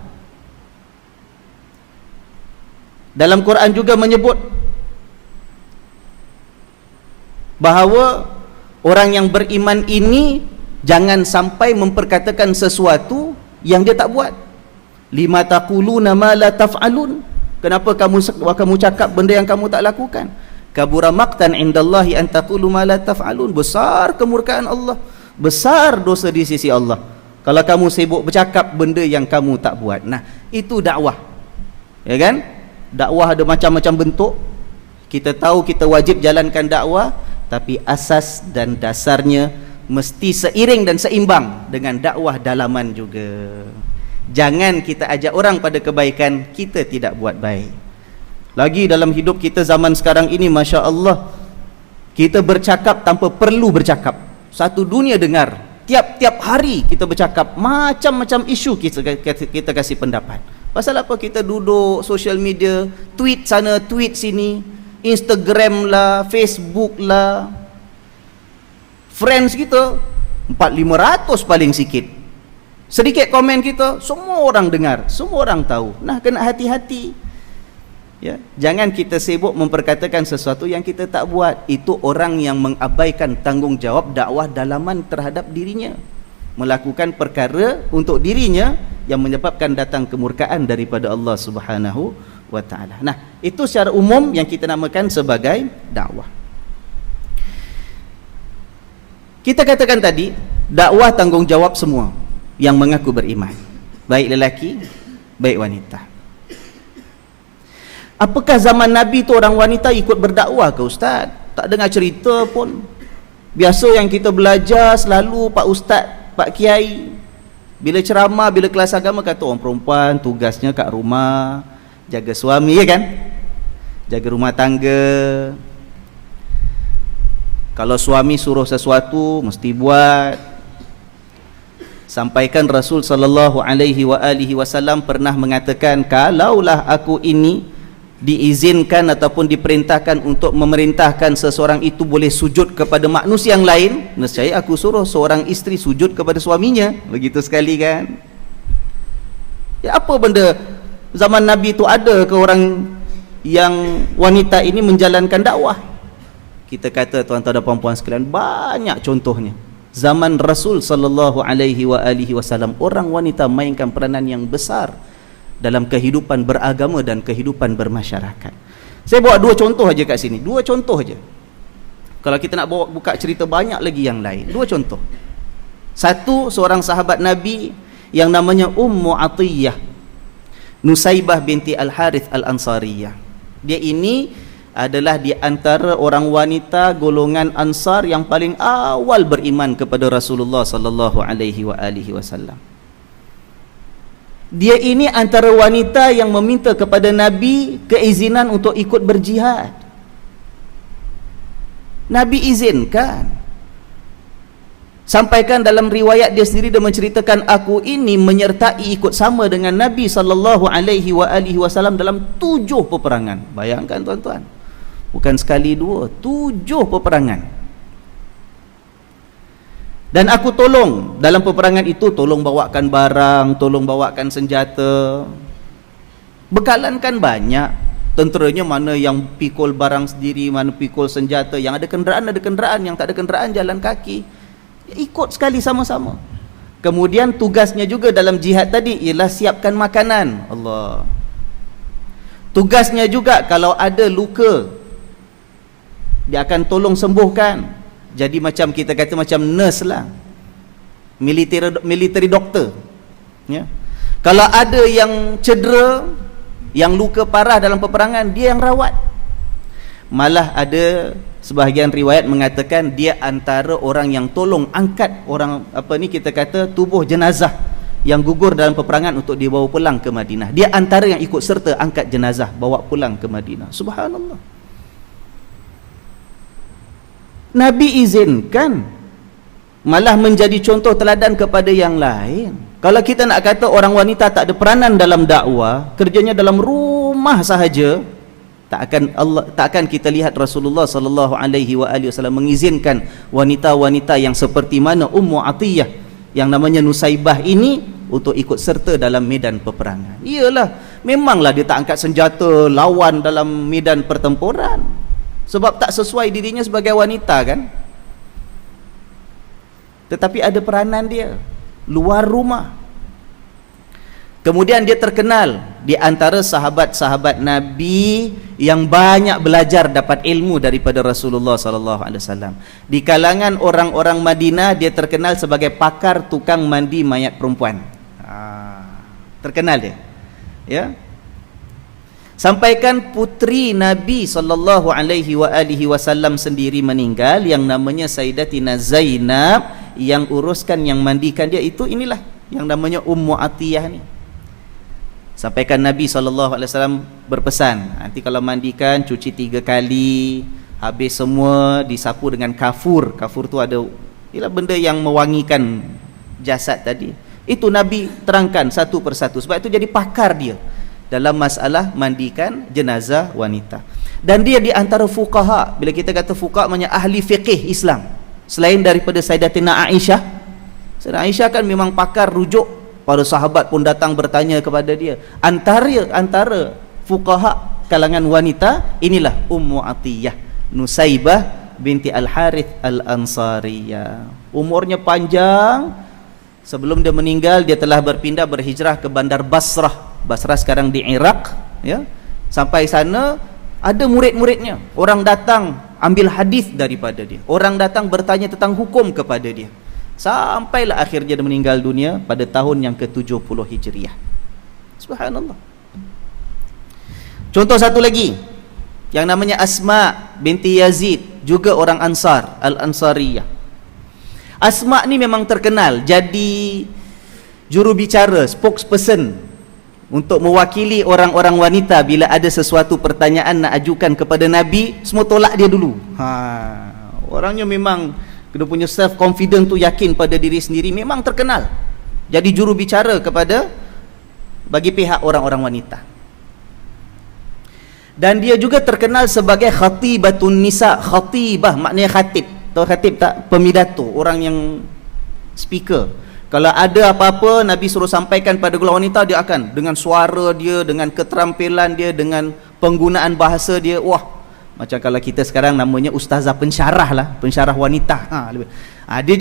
Dalam Quran juga menyebut bahawa orang yang beriman ini jangan sampai memperkatakan sesuatu yang dia tak buat. Lima taquluna ma la taf'alun. Kenapa kamu cakap benda yang kamu tak lakukan? Kabura maqtan indallahi an taqulu ma la taf'alun. Besar kemurkaan Allah, besar dosa di sisi Allah kalau kamu sibuk bercakap benda yang kamu tak buat. Nah, itu dakwah. Ya kan? Dakwah ada macam-macam bentuk. Kita tahu kita wajib jalankan dakwah, tapi asas dan dasarnya mesti seiring dan seimbang dengan dakwah dalaman juga. Jangan kita ajak orang pada kebaikan, kita tidak buat baik. Lagi dalam hidup kita zaman sekarang ini, Masya Allah, kita bercakap tanpa perlu bercakap. Satu dunia dengar, tiap-tiap hari kita bercakap macam-macam isu, kita kasih pendapat. Pasal apa? Kita duduk social media, tweet sana, tweet sini, Instagram lah, Facebook lah, friends kita 400-500 paling sikit. Sedikit komen kita, semua orang dengar, semua orang tahu. Nah, kena hati-hati. Ya, jangan kita sibuk memperkatakan sesuatu yang kita tak buat. Itu orang yang mengabaikan tanggungjawab dakwah dalaman terhadap dirinya, melakukan perkara untuk dirinya yang menyebabkan datang kemurkaan daripada Allah Subhanahu wa taala. Nah, itu secara umum yang kita namakan sebagai dakwah. Kita katakan tadi, dakwah tanggungjawab semua yang mengaku beriman, baik lelaki, baik wanita. Apakah zaman Nabi tu orang wanita ikut berdakwah ke Ustaz? Tak dengar cerita pun. Biasa yang kita belajar selalu Pak Ustaz, Pak Kiai, bila ceramah, bila kelas agama, kata orang perempuan tugasnya kat rumah, jaga suami, ya kan? Jaga rumah tangga. Kalau suami suruh sesuatu, mesti buat. Sampaikan Rasul sallallahu alaihi wasallam pernah mengatakan, kalaulah aku ini diizinkan ataupun diperintahkan untuk memerintahkan seseorang itu boleh sujud kepada manusia yang lain, nescaya aku suruh seorang isteri sujud kepada suaminya. Begitu sekali kan? Ya, apa benda zaman Nabi itu ada ke orang yang wanita ini menjalankan dakwah? Kita kata tuan-tuan dan puan-puan sekalian, banyak contohnya. Zaman Rasul sallallahu alaihi wasallam, orang wanita mainkan peranan yang besar dalam kehidupan beragama dan kehidupan bermasyarakat. Saya bawa dua contoh aja kat sini, dua contoh aja. Kalau kita nak bawa buka cerita banyak lagi yang lain. Dua contoh. Satu, seorang sahabat Nabi yang namanya Ummu Atiyah, Nusaibah binti Al-Harith Al-Ansariyah. Dia ini adalah di antara orang wanita golongan Ansar yang paling awal beriman kepada Rasulullah sallallahu alaihi wasallam. Dia ini antara wanita yang meminta kepada Nabi keizinan untuk ikut berjihad. Nabi izinkan. Sampaikan dalam riwayat dia sendiri, dia menceritakan, aku ini menyertai ikut sama dengan Nabi sallallahu alaihi wasallam dalam 7 peperangan. Bayangkan tuan-tuan, bukan sekali dua, 7 peperangan. Dan aku tolong dalam peperangan itu, tolong bawakan barang, tolong bawakan senjata. Bekalan kan banyak. Tenteranya mana yang pikul barang sendiri, mana pikul senjata. Yang ada kenderaan, yang tak ada kenderaan jalan kaki. Ikut sekali sama-sama. Kemudian tugasnya juga dalam jihad tadi ialah siapkan makanan. Allah. Tugasnya juga kalau ada luka, dia akan tolong sembuhkan. Jadi macam kita kata macam nurse lah, military doctor, ya. Kalau ada yang cedera, yang luka parah dalam peperangan, dia yang rawat. Malah ada sebahagian riwayat mengatakan dia antara orang yang tolong angkat orang, kita kata tubuh jenazah yang gugur dalam peperangan untuk dibawa pulang ke Madinah. Dia antara yang ikut serta angkat jenazah bawa pulang ke Madinah. Subhanallah. Nabi izinkan, malah menjadi contoh teladan kepada yang lain. Kalau kita nak kata orang wanita tak ada peranan dalam dakwah, kerjanya dalam rumah sahaja, tak akan kita lihat Rasulullah sallallahu alaihi wasallam mengizinkan wanita-wanita yang seperti mana Ummu Atiyah yang namanya Nusaibah ini untuk ikut serta dalam medan peperangan. Iyalah, memanglah dia tak angkat senjata lawan dalam medan pertempuran, sebab tak sesuai dirinya sebagai wanita kan. Tetapi ada peranan dia luar rumah. Kemudian dia terkenal di antara sahabat-sahabat Nabi yang banyak belajar dapat ilmu daripada Rasulullah sallallahu alaihi wasallam. Di kalangan orang-orang Madinah dia terkenal sebagai pakar tukang mandi mayat perempuan. Terkenal dia. Ya. Sampaikan putri Nabi sallallahu alaihi wasallam sendiri meninggal, yang namanya Sayyidatina Zainab, yang uruskan, yang mandikan dia itu inilah yang namanya Ummu Atiyah ni. Sampaikan Nabi sallallahu alaihi wasallam berpesan, nanti kalau mandikan cuci 3 kali, habis semua disapu dengan kafur. Kafur tu ada, ialah benda yang mewangikan jasad tadi. Itu Nabi terangkan satu persatu, sebab itu jadi pakar dia dalam masalah mandikan jenazah wanita. Dan dia di antara fuqaha. Bila kita kata fuqaha, maknanya ahli fiqih Islam. Selain daripada Sayyidatina Aisyah. Sayyidatina Aisyah kan memang pakar rujuk. Para sahabat pun datang bertanya kepada dia. Antara fuqaha kalangan wanita, inilah Ummu Atiyah Nusaibah binti Al-Harith Al-Ansariyah. Umurnya panjang. Sebelum dia meninggal, dia telah berhijrah ke bandar Basrah. Basrah sekarang di Iraq, ya. Sampai sana ada murid-muridnya. Orang datang ambil hadis daripada dia. Orang datang bertanya tentang hukum kepada dia. Sampailah akhirnya dia meninggal dunia pada tahun yang ke-70 Hijriah. Subhanallah. Contoh satu lagi, yang namanya Asma binti Yazid, juga orang Ansar, Al-Ansariyah. Asma ni memang terkenal jadi juru bicara, spokesperson untuk mewakili orang-orang wanita bila ada sesuatu pertanyaan nak ajukan kepada Nabi, semua tolak dia dulu. Orangnya memang dia punya self confident tu, yakin pada diri sendiri, memang terkenal. Jadi juru bicara kepada bagi pihak orang-orang wanita. Dan dia juga terkenal sebagai khatibatun nisa. Khatibah maknanya khatib. Tahu khatib tak? Pemidato, orang yang speaker. Kalau ada apa-apa Nabi suruh sampaikan pada golongan wanita, dia akan dengan suara dia, dengan keterampilan dia, dengan penggunaan bahasa dia, wah, macam kalau kita sekarang namanya ustazah pensyarah lah, pensyarah wanita. Dia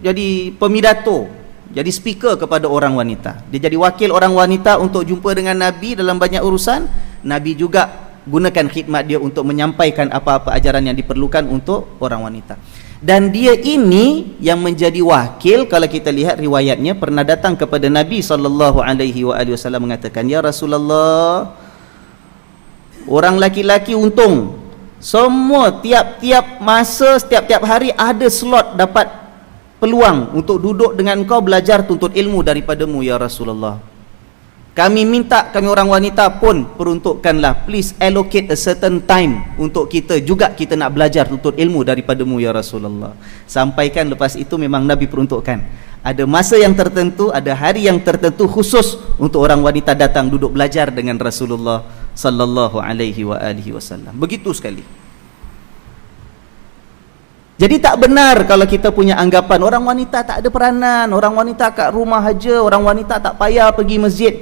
jadi pemidato, jadi speaker kepada orang wanita. Dia jadi wakil orang wanita untuk jumpa dengan Nabi dalam banyak urusan. Nabi juga gunakan khidmat dia untuk menyampaikan apa-apa ajaran yang diperlukan untuk orang wanita. Dan dia ini yang menjadi wakil, kalau kita lihat riwayatnya, pernah datang kepada Nabi SAW mengatakan, "Ya Rasulullah, orang laki-laki untung, semua tiap-tiap masa, setiap-tiap hari ada slot dapat peluang untuk duduk dengan kau belajar tuntut ilmu daripadamu ya Rasulullah. Kami minta, kami orang wanita pun peruntukkanlah, please allocate a certain time untuk kita juga, kita nak belajar tuntut ilmu daripadamu ya Rasulullah." Sampaikan lepas itu memang Nabi peruntukkan. Ada masa yang tertentu, ada hari yang tertentu khusus untuk orang wanita datang duduk belajar dengan Rasulullah sallallahu alaihi wasallam. Begitu sekali. Jadi tak benar kalau kita punya anggapan orang wanita tak ada peranan, orang wanita kat rumah aja, orang wanita tak payah pergi masjid,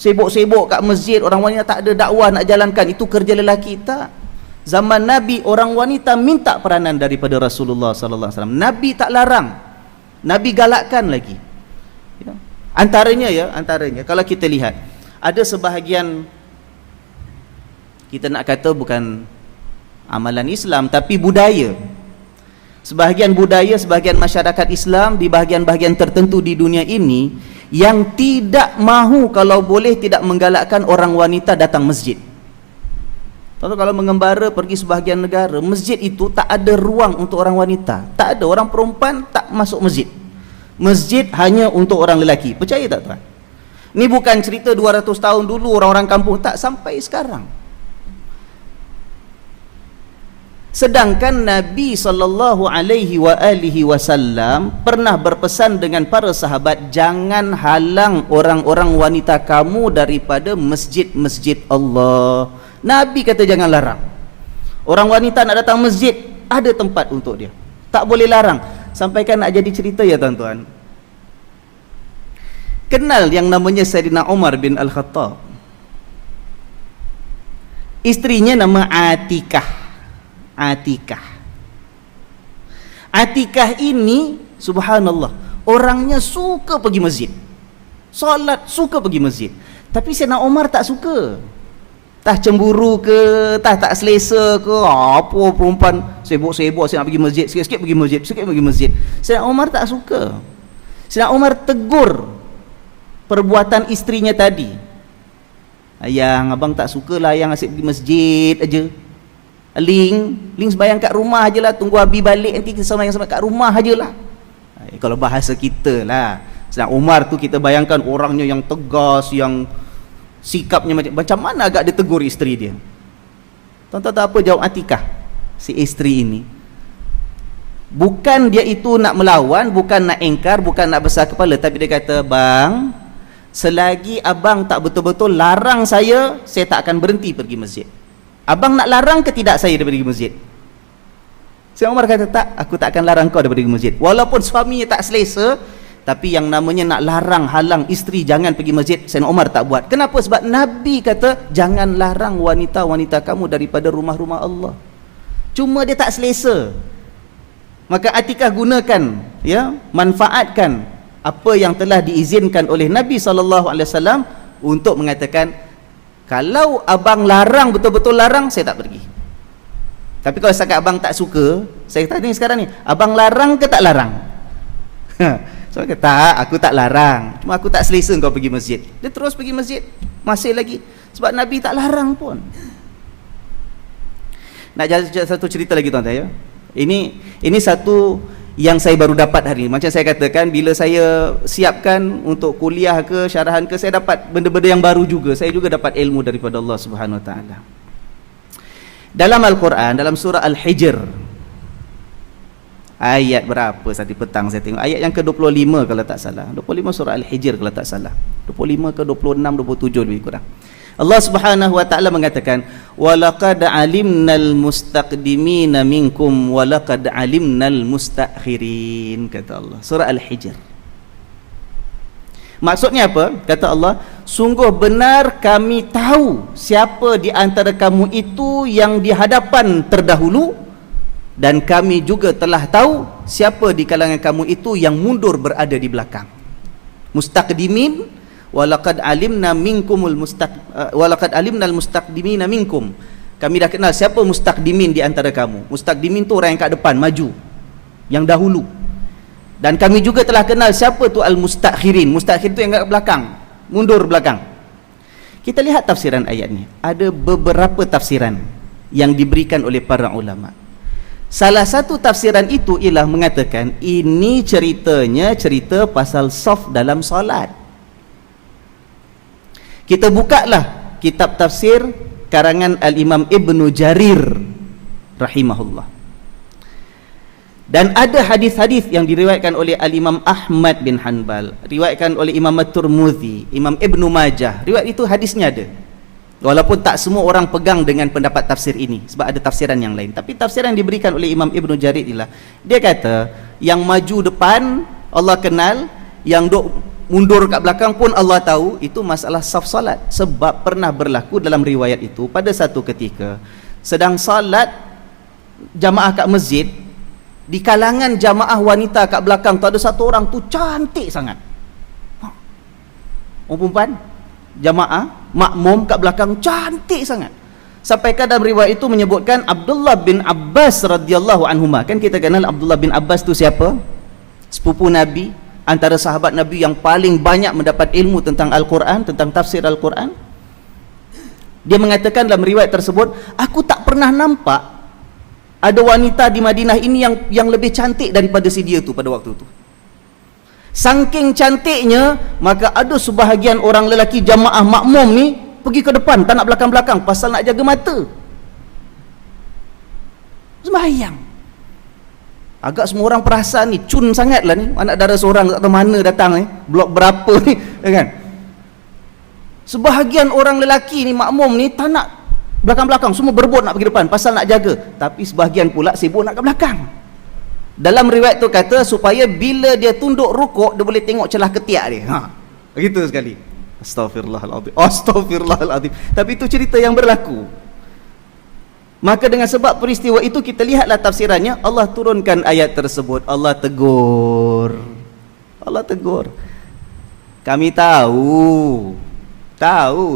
sibuk-sibuk kat masjid, orang wanita tak ada dakwah nak jalankan, itu kerja lelaki. Tak. Zaman Nabi, orang wanita minta peranan daripada Rasulullah sallallahu alaihi wasallam. Nabi tak larang, Nabi galakkan lagi. Ya. Antaranya kalau kita lihat, ada sebahagian, kita nak kata bukan amalan Islam tapi budaya. Sebahagian budaya, sebahagian masyarakat Islam di bahagian-bahagian tertentu di dunia ini yang tidak mahu kalau boleh tidak menggalakkan orang wanita datang masjid. Kalau mengembara pergi sebahagian negara, masjid itu tak ada ruang untuk orang wanita. Tak ada, orang perempuan tak masuk masjid. Masjid hanya untuk orang lelaki. Percaya tak tuan? Ni bukan cerita 200 tahun dulu orang-orang kampung, tak, sampai sekarang. Sedangkan Nabi SAW pernah berpesan dengan para sahabat, jangan halang orang-orang wanita kamu daripada masjid-masjid Allah. Nabi kata jangan larang. Orang wanita nak datang masjid, ada tempat untuk dia, tak boleh larang. Sampaikan nak jadi cerita ya tuan-tuan. Kenal yang namanya Sayyidina Umar bin Al-Khattab. Istrinya nama Atikah. Atikah ini subhanallah, orangnya suka pergi masjid, solat suka pergi masjid. Tapi Sayyidina Umar tak suka. Tah cemburu ke, tak selesa ke, apa perempuan sibuk-sibuk saya nak pergi masjid, sikit-sikit pergi masjid, sikit pergi masjid. Sayyidina Umar tak suka. Sayyidina Umar tegur perbuatan istrinya tadi. Ayang, abang tak sukalah yang asyik pergi masjid aja. Ling sembahyang kat rumah je lah, tunggu Abi balik nanti kita sembahyang kat rumah je lah. Kalau bahasa kita lah, sedang Umar tu kita bayangkan orangnya yang tegas, yang sikapnya macam mana agak dia tegur isteri dia. Tuan-tuan tahu apa jawab Atikah, si isteri ini? Bukan dia itu nak melawan, bukan nak engkar, bukan nak besar kepala, tapi dia kata, bang, selagi abang tak betul-betul larang saya tak akan berhenti pergi masjid. Abang nak larang ke tidak saya daripada pergi masjid? Sayyidina Umar kata, tak, aku tak akan larang kau daripada pergi masjid. Walaupun suaminya tak selesa, tapi yang namanya nak larang, halang isteri jangan pergi masjid, Sayyidina Umar tak buat. Kenapa? Sebab Nabi kata, jangan larang wanita-wanita kamu daripada rumah-rumah Allah. Cuma dia tak selesa. Maka Atikah gunakan, ya, manfaatkan apa yang telah diizinkan oleh Nabi SAW untuk mengatakan, kalau abang larang, betul-betul larang, saya tak pergi. Tapi kalau setakat abang tak suka, saya tanya sekarang ni, abang larang ke tak larang? So kata, tak, aku tak larang, cuma aku tak selesa kau pergi masjid. Dia terus pergi masjid, masih lagi, sebab Nabi tak larang pun. Nak jadi satu cerita lagi tuan-tuan, ya. Ini satu yang saya baru dapat hari ini. Macam saya katakan, bila saya siapkan untuk kuliah ke, syarahan ke, saya dapat benda-benda yang baru juga. Saya juga dapat ilmu daripada Allah Subhanahu Wa Taala. Dalam Al-Quran, dalam surah Al-Hijr, ayat berapa tadi petang saya tengok, ayat yang ke-25 kalau tak salah, 25 surah Al-Hijr kalau tak salah, 25 ke 26, 27 lebih kurang. Allah Subhanahu wa taala mengatakan, walaqad alimnal mustaqdimina minkum walaqad alimnal mustakhirin, kata Allah. Surah Al-Hijr. Maksudnya apa? Kata Allah, sungguh benar kami tahu siapa di antara kamu itu yang di hadapan terdahulu, dan kami juga telah tahu siapa di kalangan kamu itu yang mundur berada di belakang. Mustaqdimin, walaqad alimna minkumul walaqad alimnal mustaqdimina minkum. Kami dah kenal siapa mustaqdimin di antara kamu. Mustaqdimin tu orang yang kat depan, maju, yang dahulu. Dan kami juga telah kenal siapa tu al-mustakhirin. Mustakhirin tu yang kat belakang, mundur belakang. Kita lihat tafsiran ayat ni. Ada beberapa tafsiran yang diberikan oleh para ulama. Salah satu tafsiran itu ialah mengatakan ini ceritanya cerita pasal saf dalam solat. Kita bukalah kitab tafsir karangan Al-Imam Ibnu Jarir rahimahullah. Dan ada hadis-hadis yang diriwayatkan oleh Al-Imam Ahmad bin Hanbal, riwayatkan oleh Imam At-Tirmidzi, Imam Ibnu Majah. Riwayat itu hadisnya ada. Walaupun tak semua orang pegang dengan pendapat tafsir ini, sebab ada tafsiran yang lain. Tapi tafsiran yang diberikan oleh Imam Ibnu Jarir ialah, dia kata yang maju depan Allah kenal, yang duk mundur kat belakang pun Allah tahu. Itu masalah saf salat. Sebab pernah berlaku dalam riwayat itu, pada satu ketika sedang salat jamaah kat masjid, di kalangan jamaah wanita kat belakang tu ada satu orang tu cantik sangat. Orang perempuan jamaah makmum kat belakang cantik sangat. Sampai kadang riwayat itu menyebutkan Abdullah bin Abbas radhiyallahu anhuma. Kan kita kenal Abdullah bin Abbas tu siapa? Sepupu Nabi, antara sahabat Nabi yang paling banyak mendapat ilmu tentang Al-Quran, tentang tafsir Al-Quran. Dia mengatakan dalam riwayat tersebut, aku tak pernah nampak ada wanita di Madinah ini yang lebih cantik daripada si dia tu pada waktu tu. Saking cantiknya, maka ada sebahagian orang lelaki jamaah makmum ni pergi ke depan, tak nak belakang-belakang, pasal nak jaga mata. Sembahyang. Agak semua orang perasan ni, cun sangat lah ni, anak dara seorang tak tahu mana datang ni, blok berapa ni, kan? Sebahagian orang lelaki ni makmum ni tak nak belakang-belakang, semua berebut nak pergi depan pasal nak jaga. Tapi sebahagian pula sibuk nak ke belakang. Dalam riwayat tu kata supaya bila dia tunduk rukuk, dia boleh tengok celah ketiak dia. Begitu sekali. Astaghfirullahaladzim. Astaghfirullahaladzim. Tapi itu cerita yang berlaku. Maka dengan sebab peristiwa itu, kita lihatlah tafsirannya. Allah turunkan ayat tersebut. Allah tegur. Allah tegur. Kami tahu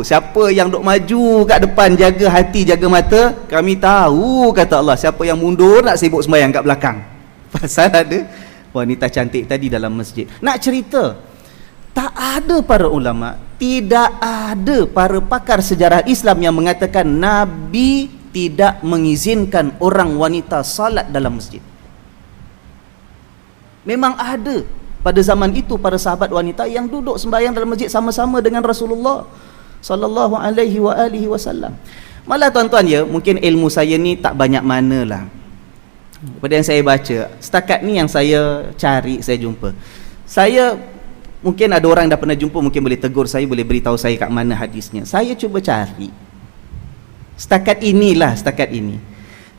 siapa yang duk maju kat depan jaga hati, jaga mata. Kami tahu, kata Allah, siapa yang mundur nak sibuk sembahyang kat belakang. Pasal ada wanita cantik tadi dalam masjid. Nak cerita, tak ada para ulama, tidak ada para pakar sejarah Islam yang mengatakan Nabi tidak mengizinkan orang wanita salat dalam masjid. Memang ada pada zaman itu para sahabat wanita yang duduk sembahyang dalam masjid sama-sama dengan Rasulullah sallallahu alaihi wasallam. Malah tuan-tuan ya, mungkin ilmu saya ni tak banyak manalah. Daripada yang saya baca, setakat ni yang saya cari, saya jumpa. Saya mungkin ada orang dah pernah jumpa, mungkin boleh tegur saya, boleh beritahu saya kat mana hadisnya. Saya cuba cari. Setakat ini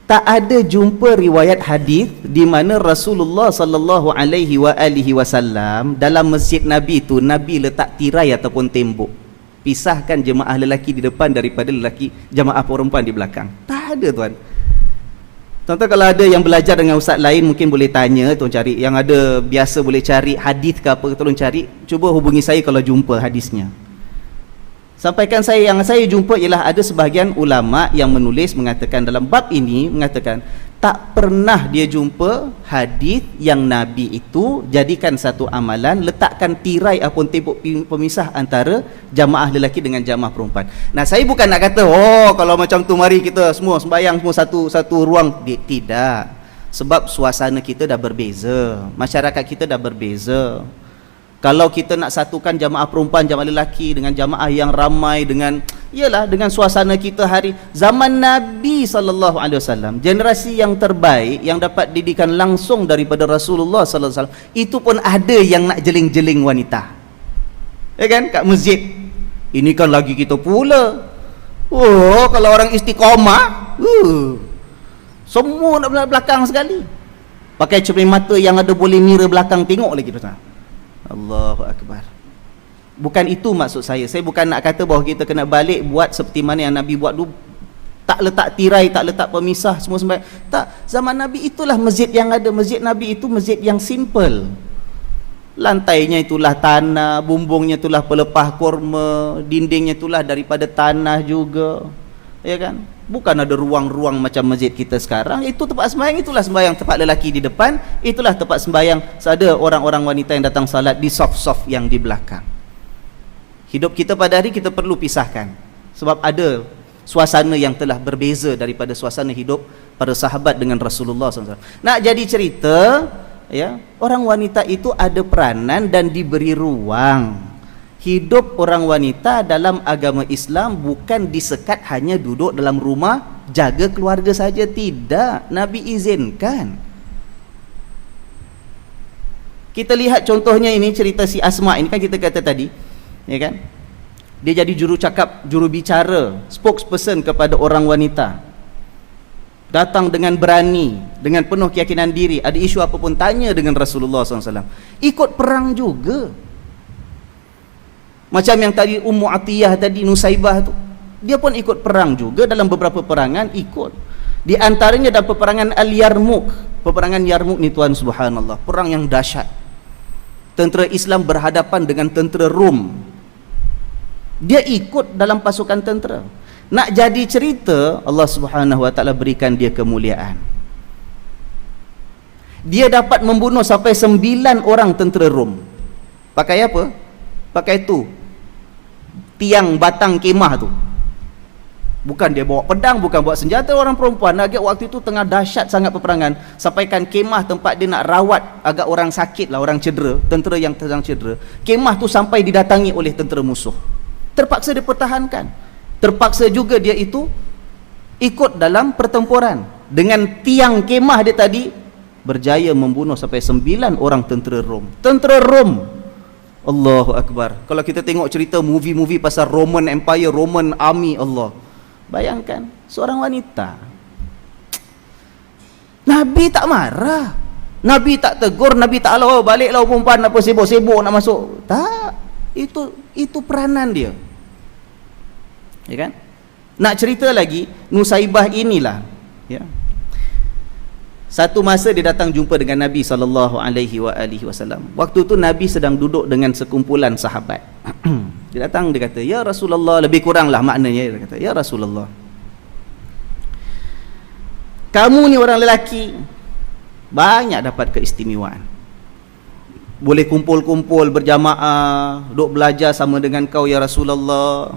tak ada jumpa riwayat hadis di mana Rasulullah sallallahu alaihi wasallam dalam masjid Nabi itu Nabi letak tirai ataupun tembok pisahkan jemaah lelaki di depan daripada jemaah perempuan di belakang. Tak ada, tuan. Tuan-tuan kalau ada yang belajar dengan ustaz lain mungkin boleh tanya, tuan cari yang ada biasa boleh cari hadis ke apa, tolong cari, cuba hubungi saya kalau jumpa hadisnya. Sampaikan saya, yang saya jumpa ialah ada sebahagian ulama yang menulis mengatakan dalam bab ini, mengatakan tak pernah dia jumpa hadis yang Nabi itu jadikan satu amalan letakkan tirai ataupun tembok pemisah antara jamaah lelaki dengan jamaah perempuan. Nah, saya bukan nak kata kalau macam tu mari kita semua sembahyang semua satu ruang. Tidak. Sebab suasana kita dah berbeza, masyarakat kita dah berbeza. Kalau kita nak satukan jamaah perempuan, jamaah lelaki dengan jamaah yang ramai dengan suasana kita hari zaman Nabi sallallahu alaihi wasallam, generasi yang terbaik yang dapat didikan langsung daripada Rasulullah sallallahu alaihi wasallam, itu pun ada yang nak jeling-jeling wanita. Ya kan, kat masjid. Ini kan lagi kita pula. Kalau orang istiqamah, semua nak belakang sekali. Pakai cermin mata yang ada boleh mirror belakang tengok lagi, tuan. Allahu Akbar. Bukan itu maksud saya. Saya bukan nak kata bahawa kita kena balik buat seperti mana yang Nabi buat dulu. Tak letak tirai, tak letak pemisah, semua sembahyang. Tak, zaman Nabi itulah masjid yang ada. Masjid Nabi itu masjid yang simple. Lantainya itulah tanah, bumbungnya itulah pelepah kurma, dindingnya itulah daripada tanah juga. Ya kan? Bukan ada ruang-ruang macam masjid kita sekarang. Itu tempat sembahyang, itulah sembahyang tempat lelaki di depan, itulah tempat sembahyang ada orang-orang wanita yang datang salat di saf-saf yang di belakang. Hidup kita pada hari kita perlu pisahkan, sebab ada suasana yang telah berbeza daripada suasana hidup para sahabat dengan Rasulullah SAW. Nak jadi cerita, ya, orang wanita itu ada peranan dan diberi ruang. Hidup orang wanita dalam agama Islam bukan disekat hanya duduk dalam rumah jaga keluarga saja, tidak. Nabi izinkan. Kita lihat contohnya ini, cerita si Asma ini kan kita kata tadi, ya kan? Dia jadi juru bicara, spokesperson kepada orang wanita. Datang dengan berani, dengan penuh keyakinan diri, ada isu apa pun tanya dengan Rasulullah SAW. Ikut perang juga. Macam yang tadi Ummu Atiyah tadi, Nusaibah tu, dia pun ikut perang juga dalam beberapa perangan ikut. Di antaranya dalam peperangan Al-Yarmouk. Peperangan Yarmouk ni, tuan, subhanallah, perang yang dahsyat. Tentera Islam berhadapan dengan tentera Rom. Dia ikut dalam pasukan tentera. Nak jadi cerita, Allah Subhanahu wa taala berikan dia kemuliaan. Dia dapat membunuh sampai 9 orang tentera Rom. Pakai apa? Pakai tu, tiang batang kemah tu. Bukan dia bawa pedang, bukan bawa senjata. Orang perempuan agak waktu itu tengah dahsyat sangat peperangan, sampaikan kemah tempat dia nak rawat agak orang sakit lah, orang cedera, tentera yang sedang cedera. Kemah tu sampai didatangi oleh tentera musuh. Terpaksa dia pertahankan. Terpaksa juga dia itu ikut dalam pertempuran. Dengan tiang kemah dia tadi, berjaya membunuh sampai 9 orang tentera Rom. Tentera Rom, Allahu Akbar. Kalau kita tengok cerita movie-movie pasal Roman Empire, Roman Army, Allah, bayangkan seorang wanita. Nabi tak marah, Nabi tak tegur, Nabi tak baliklah perempuan apa sibuk-sibuk nak masuk. Tak, itu peranan dia. Ya kan? Nak cerita lagi, Nusaibah inilah, ya. Satu masa dia datang jumpa dengan Nabi SAW. Waktu tu Nabi sedang duduk dengan sekumpulan sahabat. Dia datang, dia kata, "Ya Rasulullah," lebih kuranglah maknanya, dia kata, "Ya Rasulullah, kamu ni orang lelaki banyak dapat keistimewaan. Boleh kumpul-kumpul berjamaah, duk belajar sama dengan kau ya Rasulullah.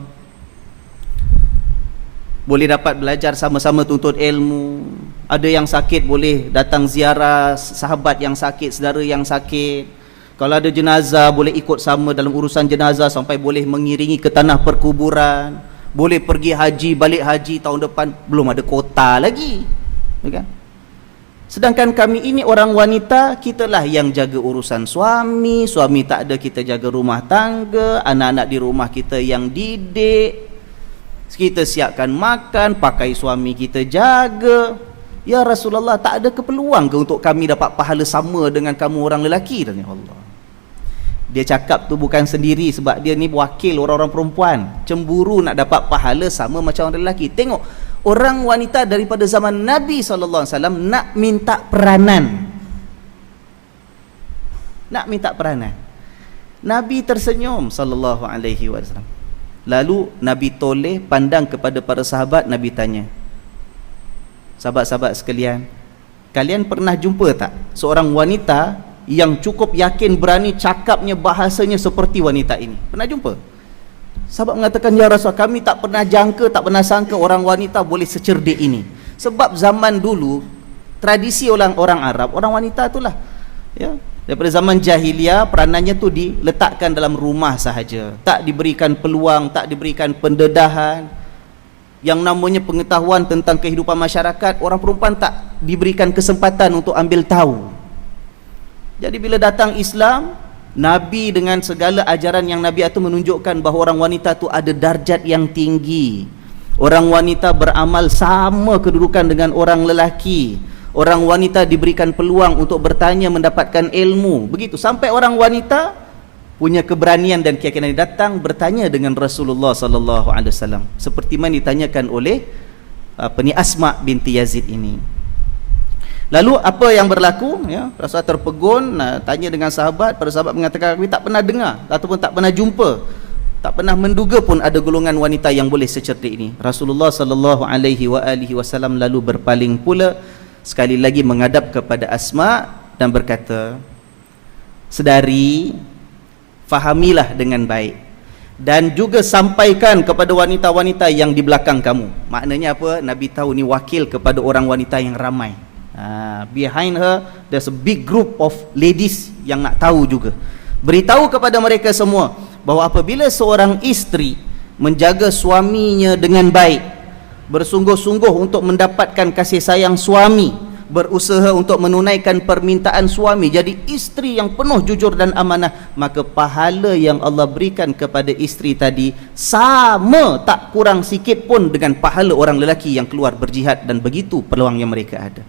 Boleh dapat belajar sama-sama tuntut ilmu. Ada yang sakit boleh datang ziarah sahabat yang sakit, saudara yang sakit. Kalau ada jenazah boleh ikut sama dalam urusan jenazah sampai boleh mengiringi ke tanah perkuburan. Boleh pergi haji, balik haji tahun depan, belum ada kota lagi." Kan? Sedangkan kami ini orang wanita, kitalah yang jaga urusan suami, suami tak ada kita jaga rumah tangga, anak-anak di rumah kita yang didik. Kita siapkan makan, pakai suami kita jaga. Ya Rasulullah, tak ada keperluan ke untuk kami dapat pahala sama dengan kamu orang lelaki? Tanya Allah. Dia cakap tu bukan sendiri, sebab dia ni wakil orang-orang perempuan. Cemburu nak dapat pahala sama macam orang lelaki. Tengok, orang wanita daripada zaman Nabi SAW nak minta peranan. Nak minta peranan. Nabi tersenyum sallallahu alaihi wasallam. Lalu Nabi toleh pandang kepada para sahabat, Nabi tanya, sahabat-sahabat sekalian, kalian pernah jumpa tak seorang wanita yang cukup yakin, berani cakapnya, bahasanya seperti wanita ini? Pernah jumpa? Sahabat mengatakan, ya Rasul, kami tak pernah jangka, tak pernah sangka orang wanita boleh secerdik ini. Sebab zaman dulu, tradisi orang Arab, orang wanita itulah, ya, daripada zaman jahiliah, peranannya tu diletakkan dalam rumah sahaja, tak diberikan peluang, tak diberikan pendedahan. Yang namanya pengetahuan tentang kehidupan masyarakat, orang perempuan tak diberikan kesempatan untuk ambil tahu. Jadi bila datang Islam, Nabi dengan segala ajaran yang Nabi itu menunjukkan bahawa orang wanita itu ada darjat yang tinggi. Orang wanita beramal sama kedudukan dengan orang lelaki. Orang wanita diberikan peluang untuk bertanya, mendapatkan ilmu. Begitu sampai orang wanita punya keberanian dan keyakinan datang bertanya dengan Rasulullah sallallahu alaihi wasallam, seperti mana ditanyakan oleh Asma binti Yazid ini. Lalu apa yang berlaku, ya, Rasulullah terpegun, tanya dengan sahabat. Para sahabat mengatakan, kami tak pernah dengar ataupun tak pernah jumpa, tak pernah menduga pun ada golongan wanita yang boleh secerdik ini. Rasulullah sallallahu alaihi wasallam lalu berpaling pula sekali lagi menghadap kepada Asma dan berkata, sedari, fahamilah dengan baik dan juga sampaikan kepada wanita-wanita yang di belakang kamu. Maknanya apa? Nabi tahu ni wakil kepada orang wanita yang ramai. Behind her there's a big group of ladies yang nak tahu juga. Beritahu kepada mereka semua bahawa apabila seorang isteri menjaga suaminya dengan baik, bersungguh-sungguh untuk mendapatkan kasih sayang suami, berusaha untuk menunaikan permintaan suami, jadi isteri yang penuh jujur dan amanah, maka pahala yang Allah berikan kepada isteri tadi sama, tak kurang sikit pun dengan pahala orang lelaki yang keluar berjihad, dan begitu peluang yang mereka ada.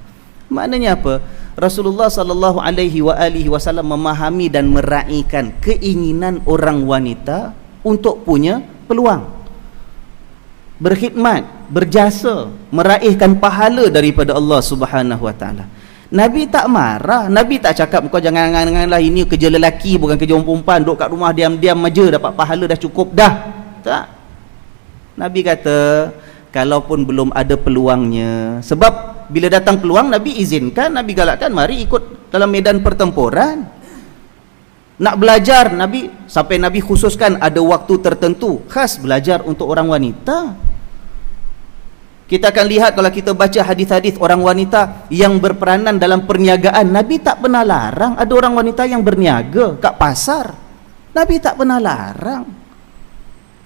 Maknanya apa? Rasulullah sallallahu alaihi wasallam memahami dan meraihkan keinginan orang wanita untuk punya peluang, berkhidmat, berjasa, meraihkan pahala daripada Allah Subhanahu wa taala. Nabi tak marah, Nabi tak cakap kau janganlah ini kerja lelaki bukan kerja orang perempuan, duduk kat rumah diam-diam aja dapat pahala dah cukup dah. Tak. Nabi kata, kalaupun belum ada peluangnya, sebab bila datang peluang Nabi izinkan, Nabi galakkan, mari ikut dalam medan pertempuran. Nak belajar, Nabi sampai Nabi khususkan ada waktu tertentu khas belajar untuk orang wanita. Kita akan lihat kalau kita baca hadis-hadis orang wanita yang berperanan dalam perniagaan, Nabi tak pernah larang. Ada orang wanita yang berniaga kat pasar, Nabi tak pernah larang.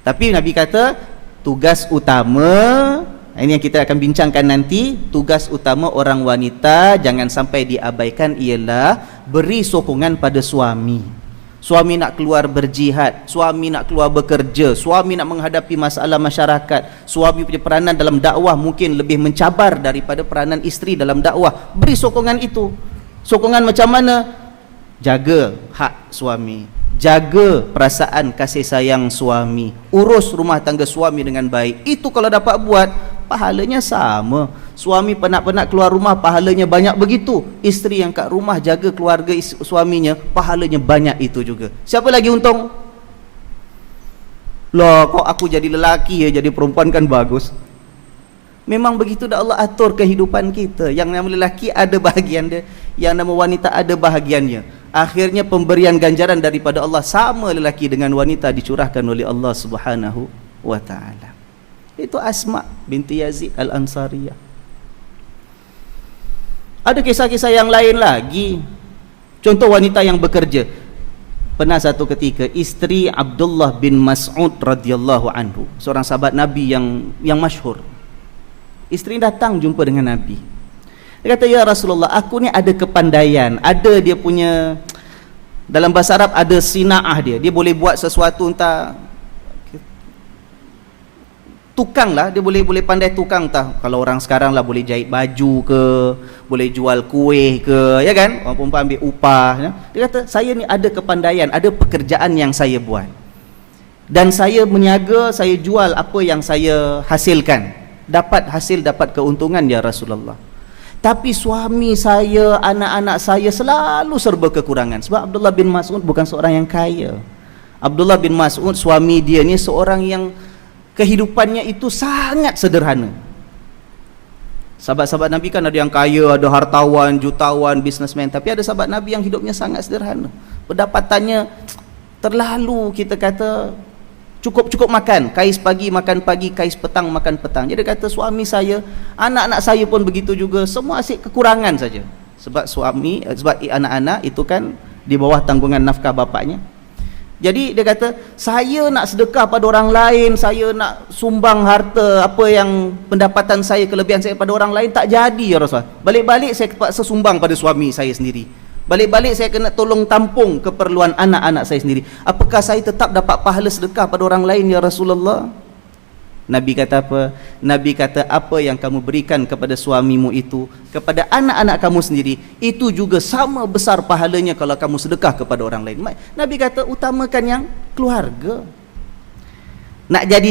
Tapi Nabi kata tugas utama, ini yang kita akan bincangkan nanti, tugas utama orang wanita jangan sampai diabaikan ialah beri sokongan pada suami. Suami nak keluar berjihad, suami nak keluar bekerja, suami nak menghadapi masalah masyarakat, suami punya peranan dalam dakwah mungkin lebih mencabar daripada peranan isteri dalam dakwah. Beri sokongan itu. Sokongan macam mana? Jaga hak suami, jaga perasaan kasih sayang suami, urus rumah tangga suami dengan baik. Itu kalau dapat buat, pahalanya sama. Suami penat-penat keluar rumah, pahalanya banyak begitu. Isteri yang kat rumah jaga keluarga suaminya, pahalanya banyak itu juga. Siapa lagi untung? Loh, kok aku jadi lelaki ya, jadi perempuan kan bagus. Memang begitu dah Allah atur kehidupan kita. Yang nama lelaki ada bahagian dia, yang nama wanita ada bahagiannya. Akhirnya pemberian ganjaran daripada Allah sama lelaki dengan wanita dicurahkan oleh Allah Subhanahu wa taala. Itu Asma binti Yazid Al-Ansariyah. Ada kisah-kisah yang lain lagi. Contoh wanita yang bekerja. Pernah satu ketika isteri Abdullah bin Mas'ud radhiyallahu anhu, seorang sahabat Nabi yang masyhur. Isteri datang jumpa dengan Nabi. Dia kata, ya Rasulullah, aku ni ada kepandaian, ada dia punya, dalam bahasa Arab ada sina'ah dia. Dia boleh buat sesuatu entah tukang lah, dia boleh pandai tukang tah. Kalau orang sekarang lah boleh jahit baju ke, boleh jual kuih ke, ya kan, orang perempuan ambil upah ya. Dia kata saya ni ada kepandaian, ada pekerjaan yang saya buat, dan saya meniaga, saya jual apa yang saya hasilkan, dapat hasil, dapat keuntungan ya Rasulullah. Tapi suami saya, anak-anak saya selalu serba kekurangan. Sebab Abdullah bin Mas'ud bukan seorang yang kaya. Abdullah bin Mas'ud, suami dia ni seorang yang kehidupannya itu sangat sederhana. Sahabat-sahabat Nabi kan ada yang kaya, ada hartawan, jutawan, businessman. Tapi ada sahabat Nabi yang hidupnya sangat sederhana. Pendapatannya terlalu, kita kata, cukup makan, kais pagi makan pagi, kais petang makan petang. Jadi dia kata suami saya, anak-anak saya pun begitu juga, semua asyik kekurangan saja. Sebab sebab anak-anak itu kan di bawah tanggungan nafkah bapaknya. Jadi dia kata, saya nak sedekah pada orang lain, saya nak sumbang harta, apa yang pendapatan saya, kelebihan saya pada orang lain, tak jadi ya Rasulullah. Balik-balik saya terpaksa sumbang pada suami saya sendiri. Balik-balik saya kena tolong tampung keperluan anak-anak saya sendiri. Apakah saya tetap dapat pahala sedekah pada orang lain ya Rasulullah? Nabi kata apa? Nabi kata, apa yang kamu berikan kepada suamimu itu, kepada anak-anak kamu sendiri, itu juga sama besar pahalanya kalau kamu sedekah kepada orang lain. Nabi kata utamakan yang keluarga. Nak jadi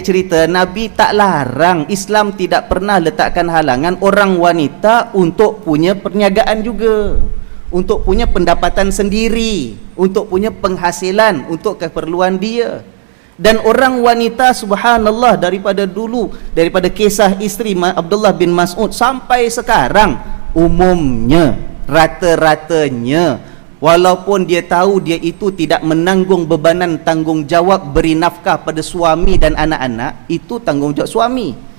cerita, Nabi tak larang. Islam tidak pernah letakkan halangan orang wanita untuk punya perniagaan juga, untuk punya pendapatan sendiri, untuk punya penghasilan untuk keperluan dia. Dan orang wanita, subhanallah, daripada dulu, daripada kisah isteri Abdullah bin Mas'ud sampai sekarang, umumnya, rata-ratanya, walaupun dia tahu dia itu tidak menanggung bebanan tanggungjawab beri nafkah pada suami dan anak-anak, itu tanggungjawab suami.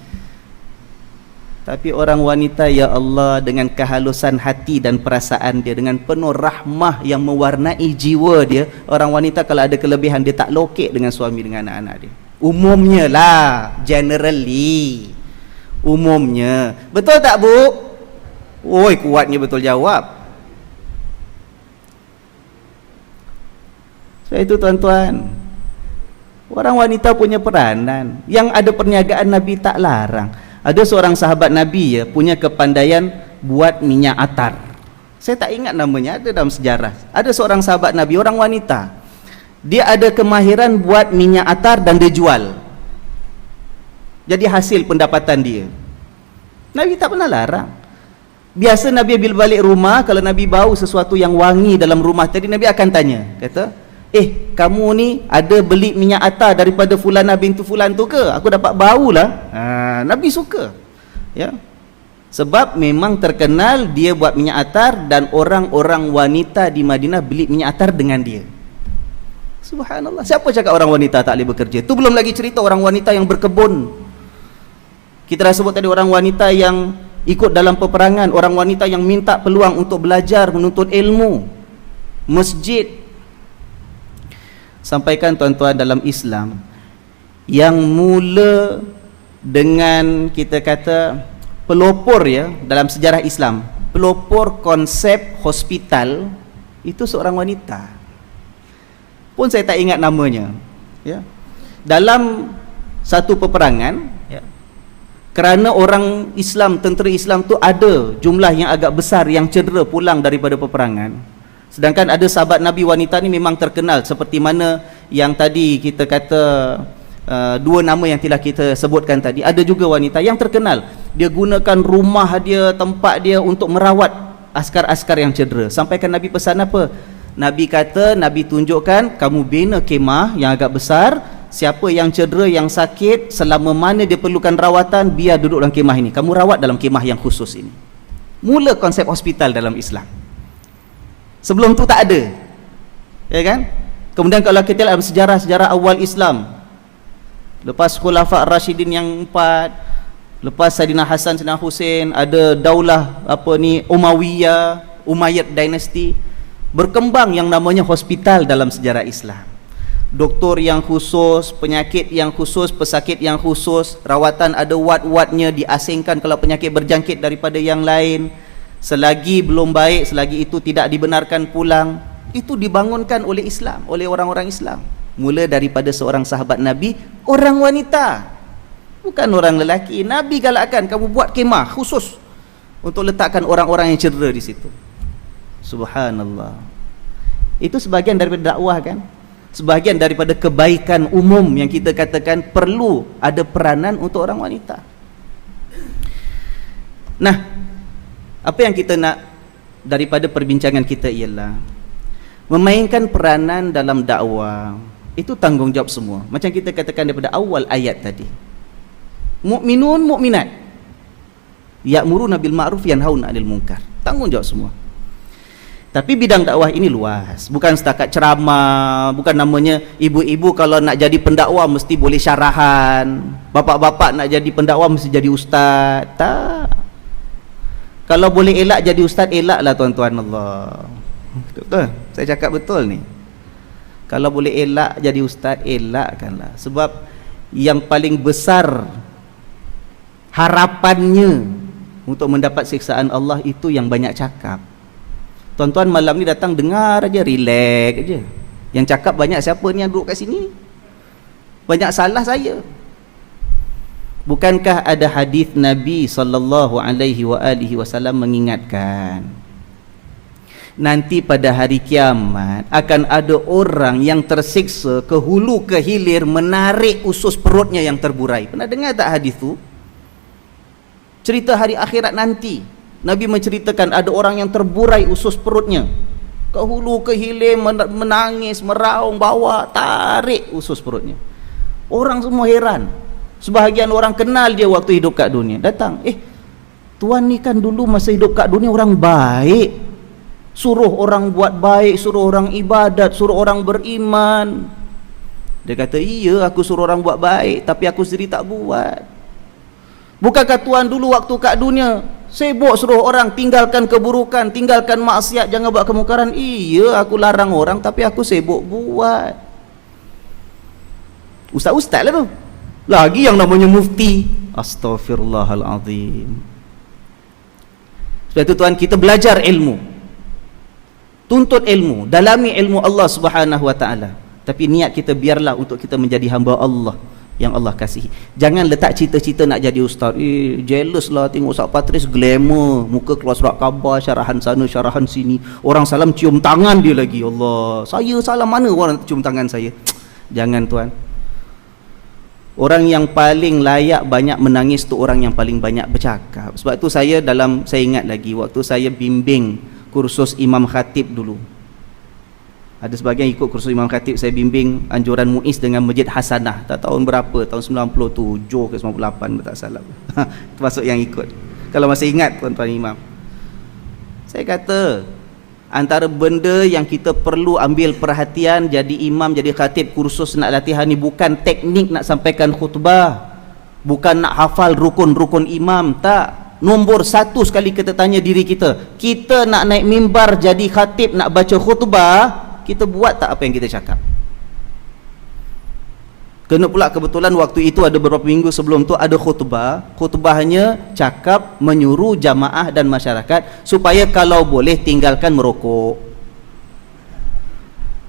Tapi orang wanita, ya Allah, dengan kehalusan hati dan perasaan dia, dengan penuh rahmah yang mewarnai jiwa dia, orang wanita kalau ada kelebihan dia tak lokek dengan suami dengan anak-anak dia. Umumnya lah, generally, umumnya. Betul tak Bu? Oi, kuatnya betul jawab. So itu tuan-tuan, orang wanita punya peranan. Yang ada perniagaan Nabi tak larang. Ada seorang sahabat Nabi ya, punya kepandaian buat minyak atar. Saya tak ingat namanya, ada dalam sejarah. Ada seorang sahabat Nabi, orang wanita, dia ada kemahiran buat minyak atar dan dia jual. Jadi hasil pendapatan dia. Nabi tak pernah larang. Biasa Nabi bila balik rumah, kalau Nabi bau sesuatu yang wangi dalam rumah tadi, Nabi akan tanya, kata, kamu ni ada beli minyak atar daripada Fulana bintu Fulan tu ke? Aku dapat bau lah. Nabi suka, ya, sebab memang terkenal dia buat minyak atar, dan orang-orang wanita di Madinah beli minyak atar dengan dia. Subhanallah. Siapa cakap orang wanita tak boleh bekerja? Tu belum lagi cerita orang wanita yang berkebun. Kita dah sebut tadi orang wanita yang ikut dalam peperangan, orang wanita yang minta peluang untuk belajar, menuntut ilmu, masjid. Sampaikan tuan-tuan, dalam Islam yang mula dengan, kita kata, pelopor ya, dalam sejarah Islam, pelopor konsep hospital itu seorang wanita. Pun saya tak ingat namanya ya. Dalam satu peperangan ya, kerana orang Islam, tentera Islam tu ada jumlah yang agak besar yang cedera pulang daripada peperangan. Sedangkan ada sahabat Nabi wanita ni memang terkenal, seperti mana yang tadi kita kata dua nama yang telah kita sebutkan tadi. Ada juga wanita yang terkenal, dia gunakan rumah dia, tempat dia untuk merawat askar-askar yang cedera. Sampaikan Nabi pesan apa? Nabi kata, Nabi tunjukkan, kamu bina kemah yang agak besar, siapa yang cedera, yang sakit, selama mana dia perlukan rawatan, biar duduk dalam kemah ini, kamu rawat dalam kemah yang khusus ini. Mula konsep hospital dalam Islam. Sebelum tu tak ada, ya kan? Kemudian kalau kita lihat dalam sejarah-sejarah awal Islam, lepas Khulafa' Ar-Rasyidin yang 4, lepas Saidina Hasan, Saidina Husain, ada daulah Umayyah, Umayyad Dynasty, berkembang yang namanya hospital dalam sejarah Islam. Doktor yang khusus, penyakit yang khusus, pesakit yang khusus, rawatan ada ward-wardnya, diasingkan kalau penyakit berjangkit daripada yang lain. Selagi belum baik, selagi itu tidak dibenarkan pulang. Itu dibangunkan oleh Islam, oleh orang-orang Islam. Mula daripada seorang sahabat Nabi, orang wanita, bukan orang lelaki. Nabi galakkan kamu buat kemah khusus untuk letakkan orang-orang yang cedera di situ. Subhanallah. Itu sebahagian daripada dakwah kan? Sebahagian daripada kebaikan umum yang kita katakan perlu ada peranan untuk orang wanita. Nah, apa yang kita nak daripada perbincangan kita ialah memainkan peranan dalam dakwah. Itu tanggungjawab semua. Macam kita katakan daripada awal ayat tadi. Mukminun mukminat ya'muruna bil ma'ruf yanhauna 'anil munkar. Tanggungjawab semua. Tapi bidang dakwah ini luas. Bukan setakat ceramah, bukan namanya ibu-ibu kalau nak jadi pendakwah mesti boleh syarahan. Bapak-bapak nak jadi pendakwah mesti jadi ustaz. Tak. Kalau boleh elak jadi ustaz, elaklah tuan-tuan. Allah. Betul? Saya cakap betul ni. Kalau boleh elak jadi ustaz, elakkanlah. Sebab yang paling besar harapannya untuk mendapat siksaan Allah itu yang banyak cakap. Tuan-tuan malam ni datang dengar aja, relax aja. Yang cakap banyak siapa ni yang duduk kat sini? Banyak salah saya. Bukankah ada hadis Nabi SAW mengingatkan nanti pada hari kiamat akan ada orang yang tersiksa ke hulu ke hilir menarik usus perutnya yang terburai. Pernah dengar tak hadis tu? Cerita hari akhirat nanti. Nabi menceritakan ada orang yang terburai usus perutnya. Ke hulu ke hilir menangis, meraung, bawa, tarik usus perutnya. Orang semua heran. Sebahagian orang kenal dia waktu hidup kat dunia. Datang, tuan ni kan dulu masa hidup kat dunia orang baik. Suruh orang buat baik, suruh orang ibadat, suruh orang beriman. Dia kata, iya aku suruh orang buat baik, tapi aku sendiri tak buat. Bukankah tuan dulu waktu kat dunia sibuk suruh orang tinggalkan keburukan, tinggalkan maksiat, jangan buat kemungkaran? Iya aku larang orang, tapi aku sibuk buat. Ustaz-ustaz lah tu. Lagi yang namanya mufti. Astaghfirullahalazim. Sebab itu tuan, kita belajar ilmu, tuntut ilmu, dalami ilmu Allah Subhanahu wa taala. Tapi niat kita biarlah untuk kita menjadi hamba Allah yang Allah kasihi. Jangan letak cita-cita nak jadi ustaz. Jealous lah tengok Ustaz Patris glamour, muka keluar surat khabar, syarahan sana, syarahan sini. Orang salam cium tangan dia lagi. Allah, saya salam mana orang cium tangan saya? Jangan tuan. Orang yang paling layak banyak menangis tu orang yang paling banyak bercakap. Sebab tu saya ingat lagi waktu saya bimbing kursus Imam Khatib dulu. Ada sebagian ikut kursus Imam Khatib, saya bimbing anjuran Muiz dengan Masjid Hasanah. Tak tahun berapa, tahun 97 ke 98 tak salah. Termasuk yang ikut. Kalau masih ingat tuan-tuan imam. Saya kata antara benda yang kita perlu ambil perhatian jadi imam, jadi khatib kursus nak latihan ni bukan teknik nak sampaikan khutbah, bukan nak hafal rukun-rukun imam, tak. Nombor satu sekali kita tanya diri kita, kita nak naik mimbar jadi khatib, nak baca khutbah, kita buat tak apa yang kita cakap? Kena pula kebetulan waktu itu ada beberapa minggu sebelum tu ada khutbah. Khutbahnya cakap menyuruh jamaah dan masyarakat supaya kalau boleh tinggalkan merokok.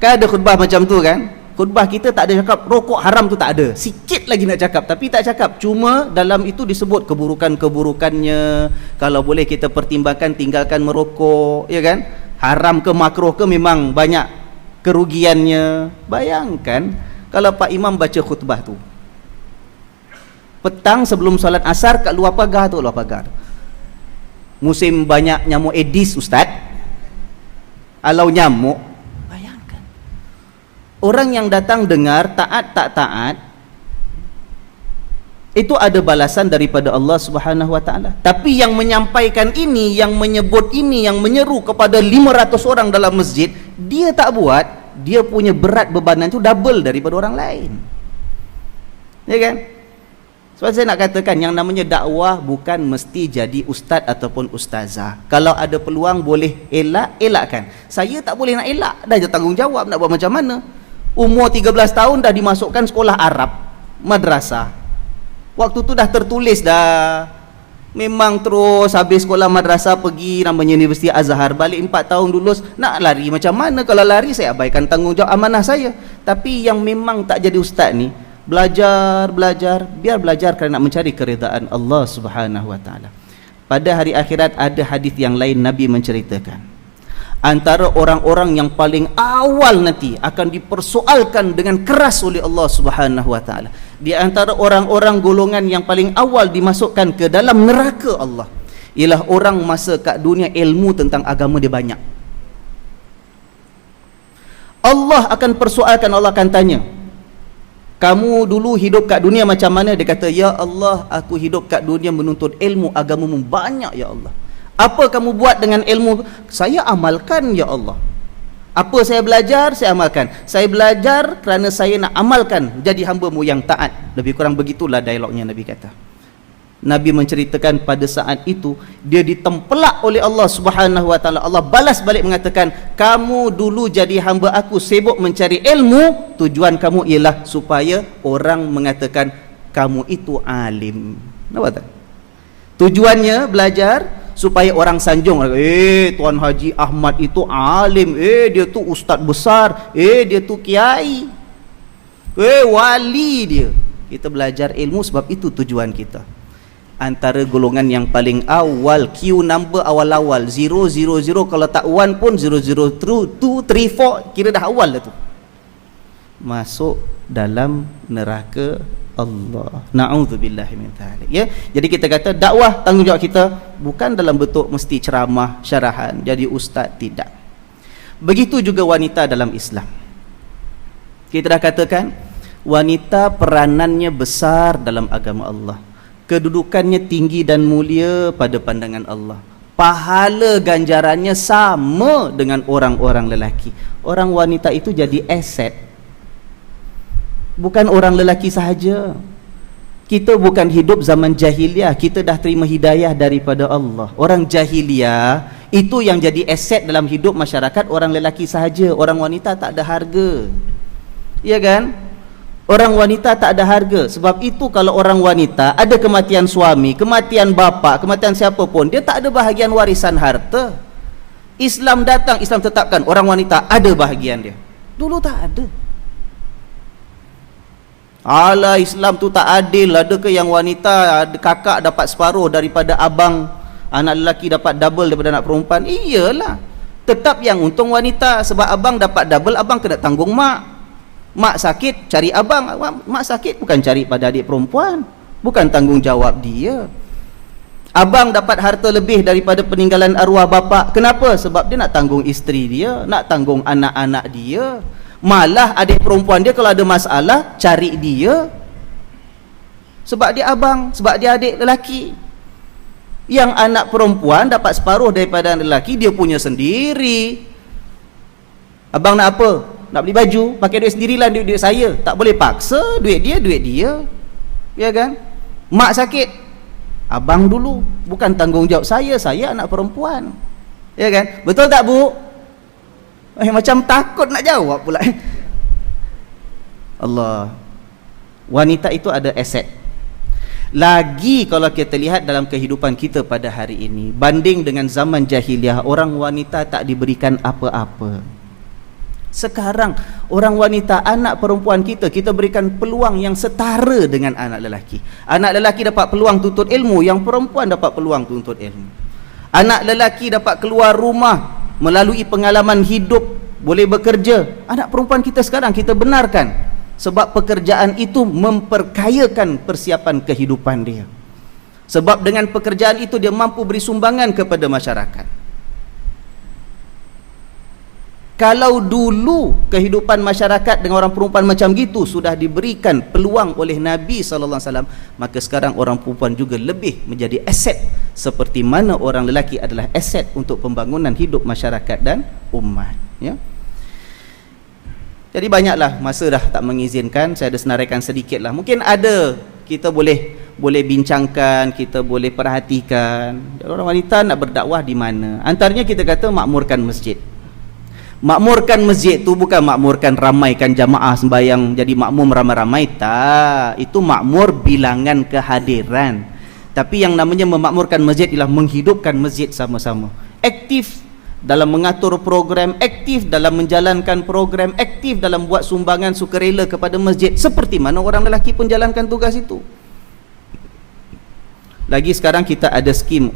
Kan ada khutbah macam tu kan? Khutbah kita tak ada cakap rokok haram tu, tak ada. Sikit lagi nak cakap, tapi tak cakap. Cuma dalam itu disebut keburukan-keburukannya. Kalau boleh kita pertimbangkan tinggalkan merokok, ya kan? Haram ke makruh ke memang banyak kerugiannya. Bayangkan kalau Pak Imam baca khutbah tu petang sebelum solat asar kat luar pagar tu, luar pagar. Musim banyak nyamuk Aedes ustaz. Alau nyamuk, bayangkan. Orang yang datang dengar, taat tak taat, itu ada balasan daripada Allah Subhanahu wa taala. Tapi yang menyampaikan ini, yang menyebut ini, yang menyeru kepada 500 orang dalam masjid, dia tak buat, dia punya berat bebanan itu double daripada orang lain. Ya kan? Sebab saya nak katakan yang namanya dakwah bukan mesti jadi ustaz ataupun ustazah. Kalau ada peluang boleh elak, elakkan. Saya tak boleh nak elak, dah ada tanggungjawab nak buat macam mana. Umur 13 tahun dah dimasukkan sekolah Arab, madrasah. Waktu tu dah tertulis dah. Memang terus habis sekolah madrasah pergi namanya Universiti Azhar, balik 4 tahun lulus, nak lari macam mana? Kalau lari saya abaikan tanggungjawab amanah saya. Tapi yang memang tak jadi ustaz ni, belajar, biar belajar kerana nak mencari keridaan Allah Subhanahu wa taala. Pada hari akhirat ada hadis yang lain Nabi menceritakan, antara orang-orang yang paling awal nanti akan dipersoalkan dengan keras oleh Allah Subhanahu wa taala, di antara orang-orang golongan yang paling awal dimasukkan ke dalam neraka Allah, ialah orang masa kat dunia ilmu tentang agama dia banyak. Allah akan persoalkan, Allah akan tanya, kamu dulu hidup kat dunia macam mana? Dia kata, ya Allah, aku hidup kat dunia menuntut ilmu agamamu banyak ya Allah. Apa kamu buat dengan ilmu? Saya amalkan ya Allah. Apa saya belajar? Saya amalkan. Saya belajar kerana saya nak amalkan, jadi hamba-Mu yang taat. Lebih kurang begitulah dialognya Nabi kata. Nabi menceritakan pada saat itu dia ditempelak oleh Allah Subhanahu wa taala. Allah balas balik mengatakan, kamu dulu jadi hamba aku sibuk mencari ilmu, tujuan kamu ialah supaya orang mengatakan kamu itu alim. Nampak tak? Tujuannya belajar supaya orang sanjung, Tuan Haji Ahmad itu alim, dia tu ustaz besar, dia tu kiai, wali dia. Kita belajar ilmu sebab itu tujuan kita. Antara golongan yang paling awal, Q number awal-awal 000, kalau tak 1 pun 002, 3, 4, kira dah awal dah tu, masuk dalam neraka Allah. Na'udzubillahi min dzalik. Ya, jadi kita kata dakwah, tanggungjawab kita bukan dalam bentuk mesti ceramah, syarahan, jadi ustaz, tidak. Begitu juga wanita dalam Islam. Kita dah katakan wanita peranannya besar dalam agama Allah. Kedudukannya tinggi dan mulia pada pandangan Allah. Pahala ganjarannya sama dengan orang-orang lelaki. Orang wanita itu jadi aset, bukan orang lelaki sahaja. Kita bukan hidup zaman jahiliah, kita dah terima hidayah daripada Allah. Orang jahiliah itu yang jadi aset dalam hidup masyarakat orang lelaki sahaja. Orang wanita tak ada harga. Ya kan? Orang wanita tak ada harga. Sebab itu kalau orang wanita ada kematian suami, kematian bapa, kematian siapa pun, dia tak ada bahagian warisan harta. Islam datang, Islam tetapkan orang wanita ada bahagian dia. Dulu tak ada. Alah, Islam tu tak adil. Adakah yang wanita, kakak dapat separuh daripada abang, anak lelaki dapat double daripada anak perempuan? Iyalah, tetap yang untung wanita. Sebab abang dapat double, abang kena tanggung mak. Mak sakit, cari abang. Mak sakit bukan cari pada adik perempuan, bukan tanggungjawab dia. Abang dapat harta lebih daripada peninggalan arwah bapa. Kenapa? Sebab dia nak tanggung isteri dia, nak tanggung anak-anak dia. Malah adik perempuan dia kalau ada masalah, cari dia. Sebab dia abang, sebab dia adik lelaki. Yang anak perempuan dapat separuh daripada anak lelaki, dia punya sendiri. Abang nak apa? Nak beli baju, pakai duit sendirilah, duit saya. Tak boleh paksa, duit dia. Ya kan? Mak sakit, abang dulu, bukan tanggungjawab saya anak perempuan. Ya kan? Betul tak Bu? Macam takut nak jawab pula. Allah. Wanita itu ada aset. Lagi kalau kita lihat dalam kehidupan kita pada hari ini, banding dengan zaman jahiliah, orang wanita tak diberikan apa-apa. Sekarang orang wanita, anak perempuan kita berikan peluang yang setara dengan anak lelaki. Anak lelaki dapat peluang tuntut ilmu, yang perempuan dapat peluang tuntut ilmu. Anak lelaki dapat keluar rumah melalui pengalaman hidup, boleh bekerja. Anak perempuan kita sekarang kita benarkan, sebab pekerjaan itu memperkayakan persiapan kehidupan dia. Sebab dengan pekerjaan itu dia mampu beri sumbangan kepada masyarakat. Kalau dulu kehidupan masyarakat dengan orang perempuan macam gitu sudah diberikan peluang oleh Nabi SAW, maka sekarang orang perempuan juga lebih menjadi aset, seperti mana orang lelaki adalah aset untuk pembangunan hidup masyarakat dan umat. Ya. Jadi banyaklah, masa dah tak mengizinkan, saya ada senaraikan sedikit lah. Mungkin ada, kita boleh bincangkan, kita boleh perhatikan orang wanita nak berdakwah di mana. Antaranya kita kata makmurkan masjid. Makmurkan masjid tu bukan makmurkan ramaikan jamaah sembahyang jadi makmum ramai-ramai, tak. Itu makmur bilangan kehadiran. Tapi yang namanya memakmurkan masjid ialah menghidupkan masjid sama-sama. Aktif dalam mengatur program, aktif dalam menjalankan program, aktif dalam buat sumbangan sukarela kepada masjid, seperti mana orang lelaki pun jalankan tugas itu. Lagi sekarang kita ada skim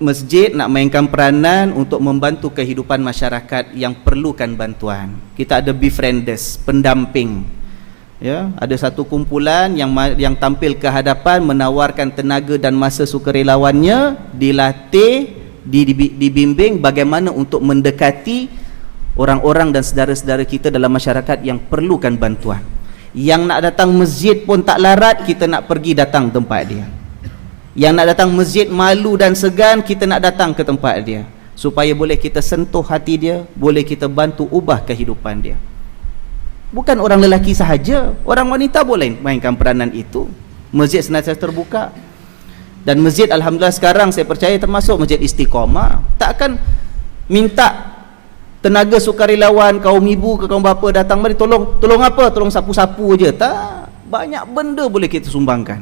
masjid nak mainkan peranan untuk membantu kehidupan masyarakat yang perlukan bantuan. Kita ada befrienders, pendamping. Ya, ada satu kumpulan yang tampil ke hadapan, menawarkan tenaga dan masa sukarelawannya, dilatih, dibimbing bagaimana untuk mendekati orang-orang dan saudara-saudara kita dalam masyarakat yang perlukan bantuan. Yang nak datang masjid pun tak larat, kita nak pergi datang tempat dia. Yang nak datang masjid malu dan segan, kita nak datang ke tempat dia, supaya boleh kita sentuh hati dia, boleh kita bantu ubah kehidupan dia. Bukan orang lelaki sahaja, orang wanita boleh mainkan peranan itu. Masjid senantiasa terbuka. Dan masjid alhamdulillah sekarang saya percaya termasuk masjid Istiqamah. Takkan minta tenaga sukarelawan, kaum ibu ke kaum bapa datang, mari tolong apa? Tolong sapu-sapu je. Tak, banyak benda boleh kita sumbangkan.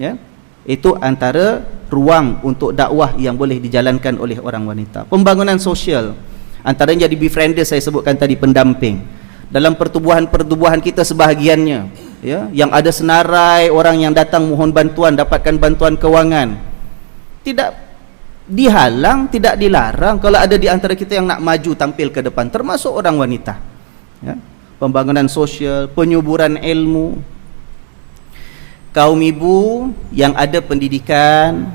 Ya. Itu antara ruang untuk dakwah yang boleh dijalankan oleh orang wanita. Pembangunan sosial, antaranya jadi befriender, saya sebutkan tadi, pendamping. Dalam pertubuhan kita sebahagiannya, ya, yang ada senarai orang yang datang mohon bantuan, dapatkan bantuan kewangan, tidak dihalang, tidak dilarang kalau ada di antara kita yang nak maju tampil ke depan, termasuk orang wanita. Ya. Pembangunan sosial, penyuburan ilmu. Kaum ibu yang ada pendidikan,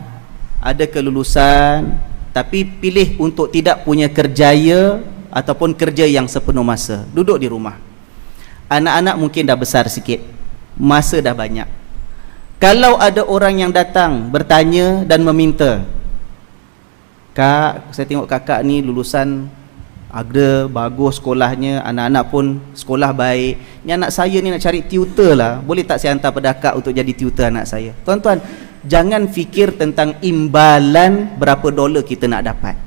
ada kelulusan, tapi pilih untuk tidak punya kerjaya ataupun kerja yang sepenuh masa, duduk di rumah. Anak-anak mungkin dah besar sikit, masa dah banyak. Kalau ada orang yang datang bertanya dan meminta, "Kak, saya tengok kakak ni lulusan ada bagus sekolahnya, anak-anak pun sekolah baik, ni anak saya ni nak cari tutor lah, boleh tak saya hantar pada akak untuk jadi tutor anak saya?" Tuan-tuan, jangan fikir tentang imbalan berapa dolar kita nak dapat,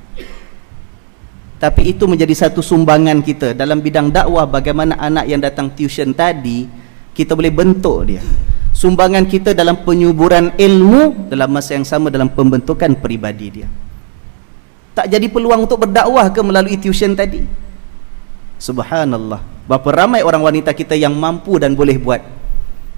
tapi itu menjadi satu sumbangan kita dalam bidang dakwah. Bagaimana anak yang datang tuition tadi, kita boleh bentuk dia. Sumbangan kita dalam penyuburan ilmu, dalam masa yang sama dalam pembentukan peribadi dia. Tak jadi peluang untuk berdakwah ke melalui tuition tadi? Subhanallah, berapa ramai orang wanita kita yang mampu dan boleh buat.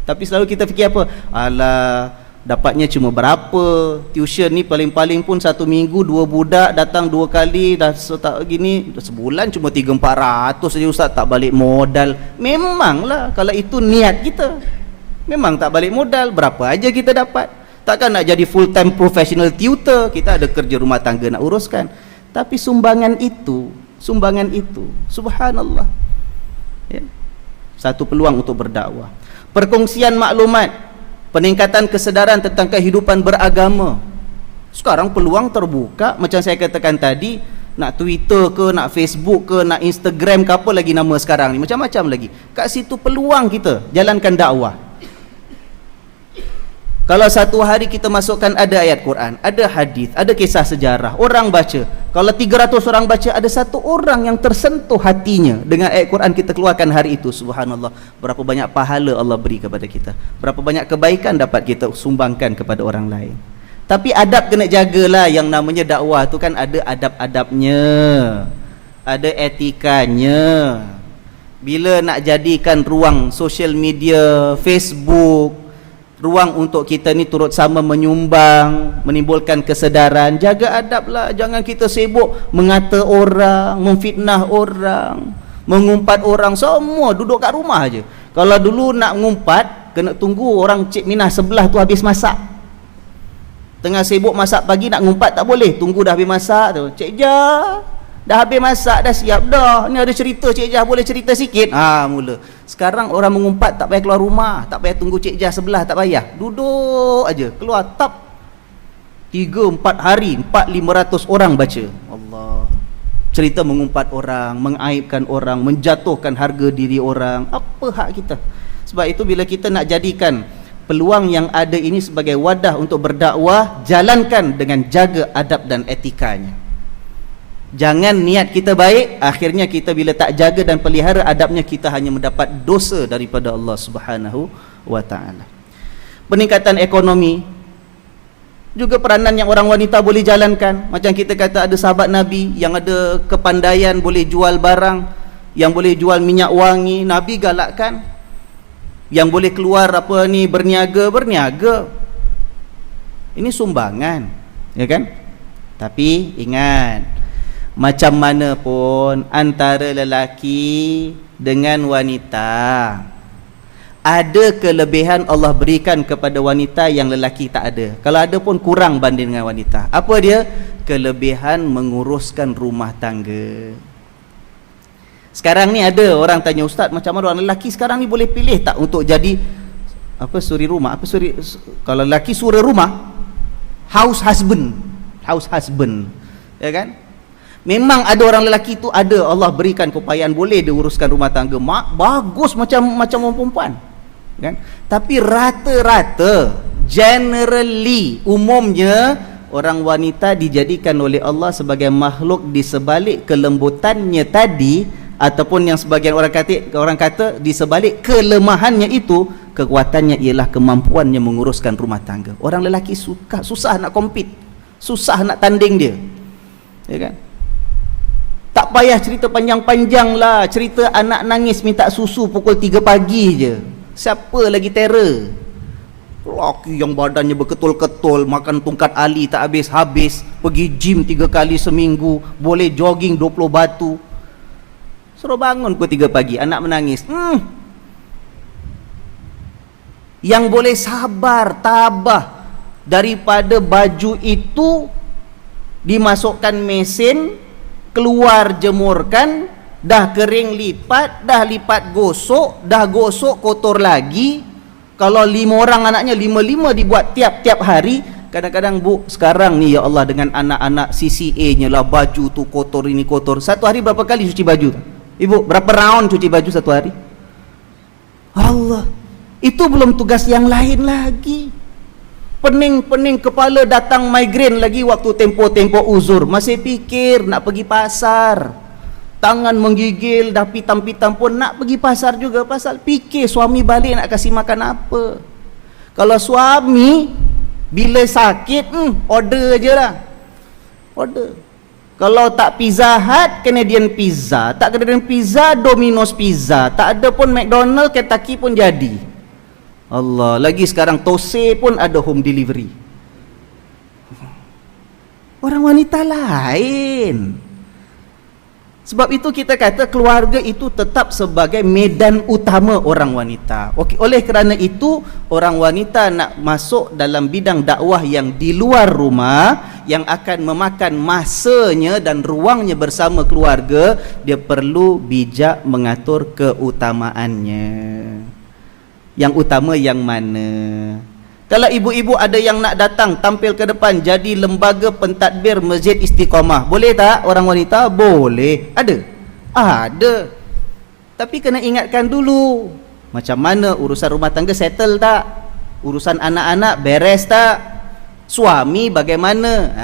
Tapi selalu kita fikir apa? Alah, dapatnya cuma berapa? Tuition ni paling-paling pun satu minggu 2 budak datang 2 kali, dah tak gini, sebulan cuma 300-400 saja ustaz, tak balik modal. Memanglah kalau itu niat kita, memang tak balik modal. Berapa aja kita dapat? Takkan nak jadi full time professional tutor, kita ada kerja rumah tangga nak uruskan. Tapi sumbangan itu, subhanallah, ya, satu peluang untuk berdakwah. Perkongsian maklumat, peningkatan kesedaran tentang kehidupan beragama. Sekarang peluang terbuka, macam saya katakan tadi, nak Twitter ke, nak Facebook ke, nak Instagram ke, apa lagi nama sekarang ni, macam-macam lagi. Kat situ peluang kita jalankan dakwah. Kalau satu hari kita masukkan ada ayat Quran, ada hadis, ada kisah sejarah, orang baca. Kalau 300 orang baca, ada satu orang yang tersentuh hatinya dengan ayat Quran kita keluarkan hari itu, subhanallah, berapa banyak pahala Allah beri kepada kita, berapa banyak kebaikan dapat kita sumbangkan kepada orang lain. Tapi adab kena jagalah. Yang namanya dakwah tu kan ada adab-adabnya, ada etikanya. Bila nak jadikan ruang social media, Facebook, ruang untuk kita ni turut sama menyumbang, menimbulkan kesedaran, jaga adab lah. Jangan kita sibuk mengata orang, memfitnah orang, mengumpat orang. Semua duduk kat rumah aje. Kalau dulu nak ngumpat, kena tunggu orang Cik Minah sebelah tu habis masak. Tengah sibuk masak pagi, nak ngumpat tak boleh, tunggu dah habis masak tu. "Cik Jah, dah habis masak, dah siap dah, ni ada cerita Cik Jah, boleh cerita sikit?" Mula. Sekarang orang mengumpat tak payah keluar rumah, tak payah tunggu Cik Jah sebelah, tak payah, duduk aja, keluar tap, 3-4 hari 400-500 orang baca. Allah, cerita mengumpat orang, mengaibkan orang, menjatuhkan harga diri orang. Apa hak kita? Sebab itu bila kita nak jadikan peluang yang ada ini sebagai wadah untuk berdakwah, jalankan dengan jaga adab dan etikanya. Jangan niat kita baik, akhirnya kita bila tak jaga dan pelihara adabnya, kita hanya mendapat dosa daripada Allah Subhanahu wa taala. Peningkatan ekonomi, Juga peranan yang orang wanita boleh jalankan. Macam kita kata ada sahabat Nabi yang ada kepandaian boleh jual barang, yang boleh jual minyak wangi, Nabi galakkan. Yang boleh keluar apa ni berniaga. Ini sumbangan, ya kan? Tapi ingat, macam mana pun antara lelaki dengan wanita, ada kelebihan Allah berikan kepada wanita yang lelaki tak ada. Kalau ada pun kurang banding dengan wanita. Apa dia? Kelebihan menguruskan rumah tangga. Sekarang ni ada orang tanya, Ustaz, macam mana orang lelaki sekarang ni boleh pilih tak untuk jadi apa, suri rumah? Apa suri? Kalau lelaki suri rumah, house husband, ya kan? Memang ada orang lelaki tu ada Allah berikan keupayaan boleh dia uruskan rumah tangga. Bagus macam orang perempuan. Kan? Tapi rata-rata, generally, umumnya orang wanita dijadikan oleh Allah sebagai makhluk di sebalik kelembutannya tadi, ataupun yang sebagian orang kata di sebalik kelemahannya itu, kekuatannya ialah kemampuannya menguruskan rumah tangga. Orang lelaki susah nak compete, susah nak tanding dia, ya kan? Tak payah cerita panjang-panjang lah, cerita anak nangis minta susu pukul 3 pagi je. Siapa lagi terror? Lelaki yang badannya berketul-ketul, makan tungkat ali tak habis-habis, pergi gym 3 kali seminggu, boleh jogging 20 batu. Suruh bangun pukul 3 pagi, anak menangis. Yang boleh sabar, tabah daripada baju itu dimasukkan mesin, keluar jemurkan, dah kering lipat, dah lipat gosok, dah gosok kotor lagi. Kalau 5 orang anaknya, 5-5 dibuat tiap-tiap hari. Kadang-kadang bu, sekarang ni ya Allah dengan anak-anak CCA nya lah, baju tu kotor, ini kotor. Satu hari berapa kali cuci baju? Ibu, berapa round cuci baju satu hari? Allah, itu belum tugas yang lain lagi. Pening-pening kepala, datang migrain lagi waktu tempo-tempo uzur, masih fikir nak pergi pasar. Tangan menggigil, dah pitam-pitam pun nak pergi pasar juga, pasal fikir suami balik nak kasih makan apa. Kalau suami bila sakit, order je lah, order. Kalau tak Pizza Hut, Canadian Pizza. Tak Canadian Pizza, Domino's Pizza. Tak ada pun McDonald, Kentucky pun jadi. Allah, lagi sekarang Tose pun ada home delivery. Orang wanita lain. Sebab itu kita kata keluarga itu tetap sebagai medan utama orang wanita. Okey, oleh kerana itu orang wanita nak masuk dalam bidang dakwah yang di luar rumah, yang akan memakan masanya dan ruangnya bersama keluarga, dia perlu bijak mengatur keutamaannya. Yang utama yang mana? Kalau ibu-ibu ada yang nak datang tampil ke depan jadi lembaga pentadbir Masjid Istiqamah, boleh tak orang wanita? Boleh. Ada? Ada. Tapi kena ingatkan dulu, macam mana urusan rumah tangga settle tak? Urusan anak-anak beres tak? Suami bagaimana?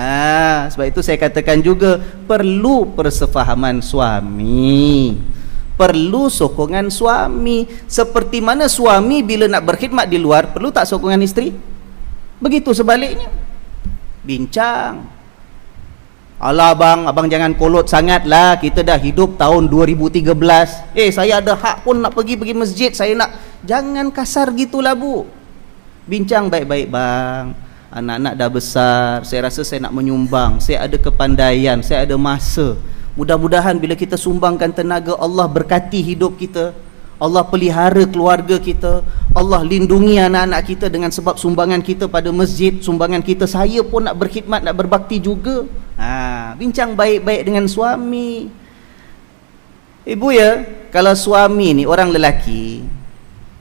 Sebab itu saya katakan juga perlu persefahaman suami, perlu sokongan suami. Seperti mana suami bila nak berkhidmat di luar, perlu tak sokongan isteri? Begitu sebaliknya. Bincang, alah abang jangan kolot sangat lah, kita dah hidup tahun 2013. Saya ada hak pun nak pergi masjid, saya nak. Jangan kasar gitulah bu. Bincang baik-baik, bang, anak-anak dah besar, saya rasa saya nak menyumbang, saya ada kepandaian, saya ada masa. Mudah-mudahan bila kita sumbangkan tenaga, Allah berkati hidup kita, Allah pelihara keluarga kita, Allah lindungi anak-anak kita dengan sebab sumbangan kita pada masjid, sumbangan kita. Saya pun nak berkhidmat, nak berbakti juga. Bincang baik-baik dengan suami. Ibu ya, kalau suami ni orang lelaki,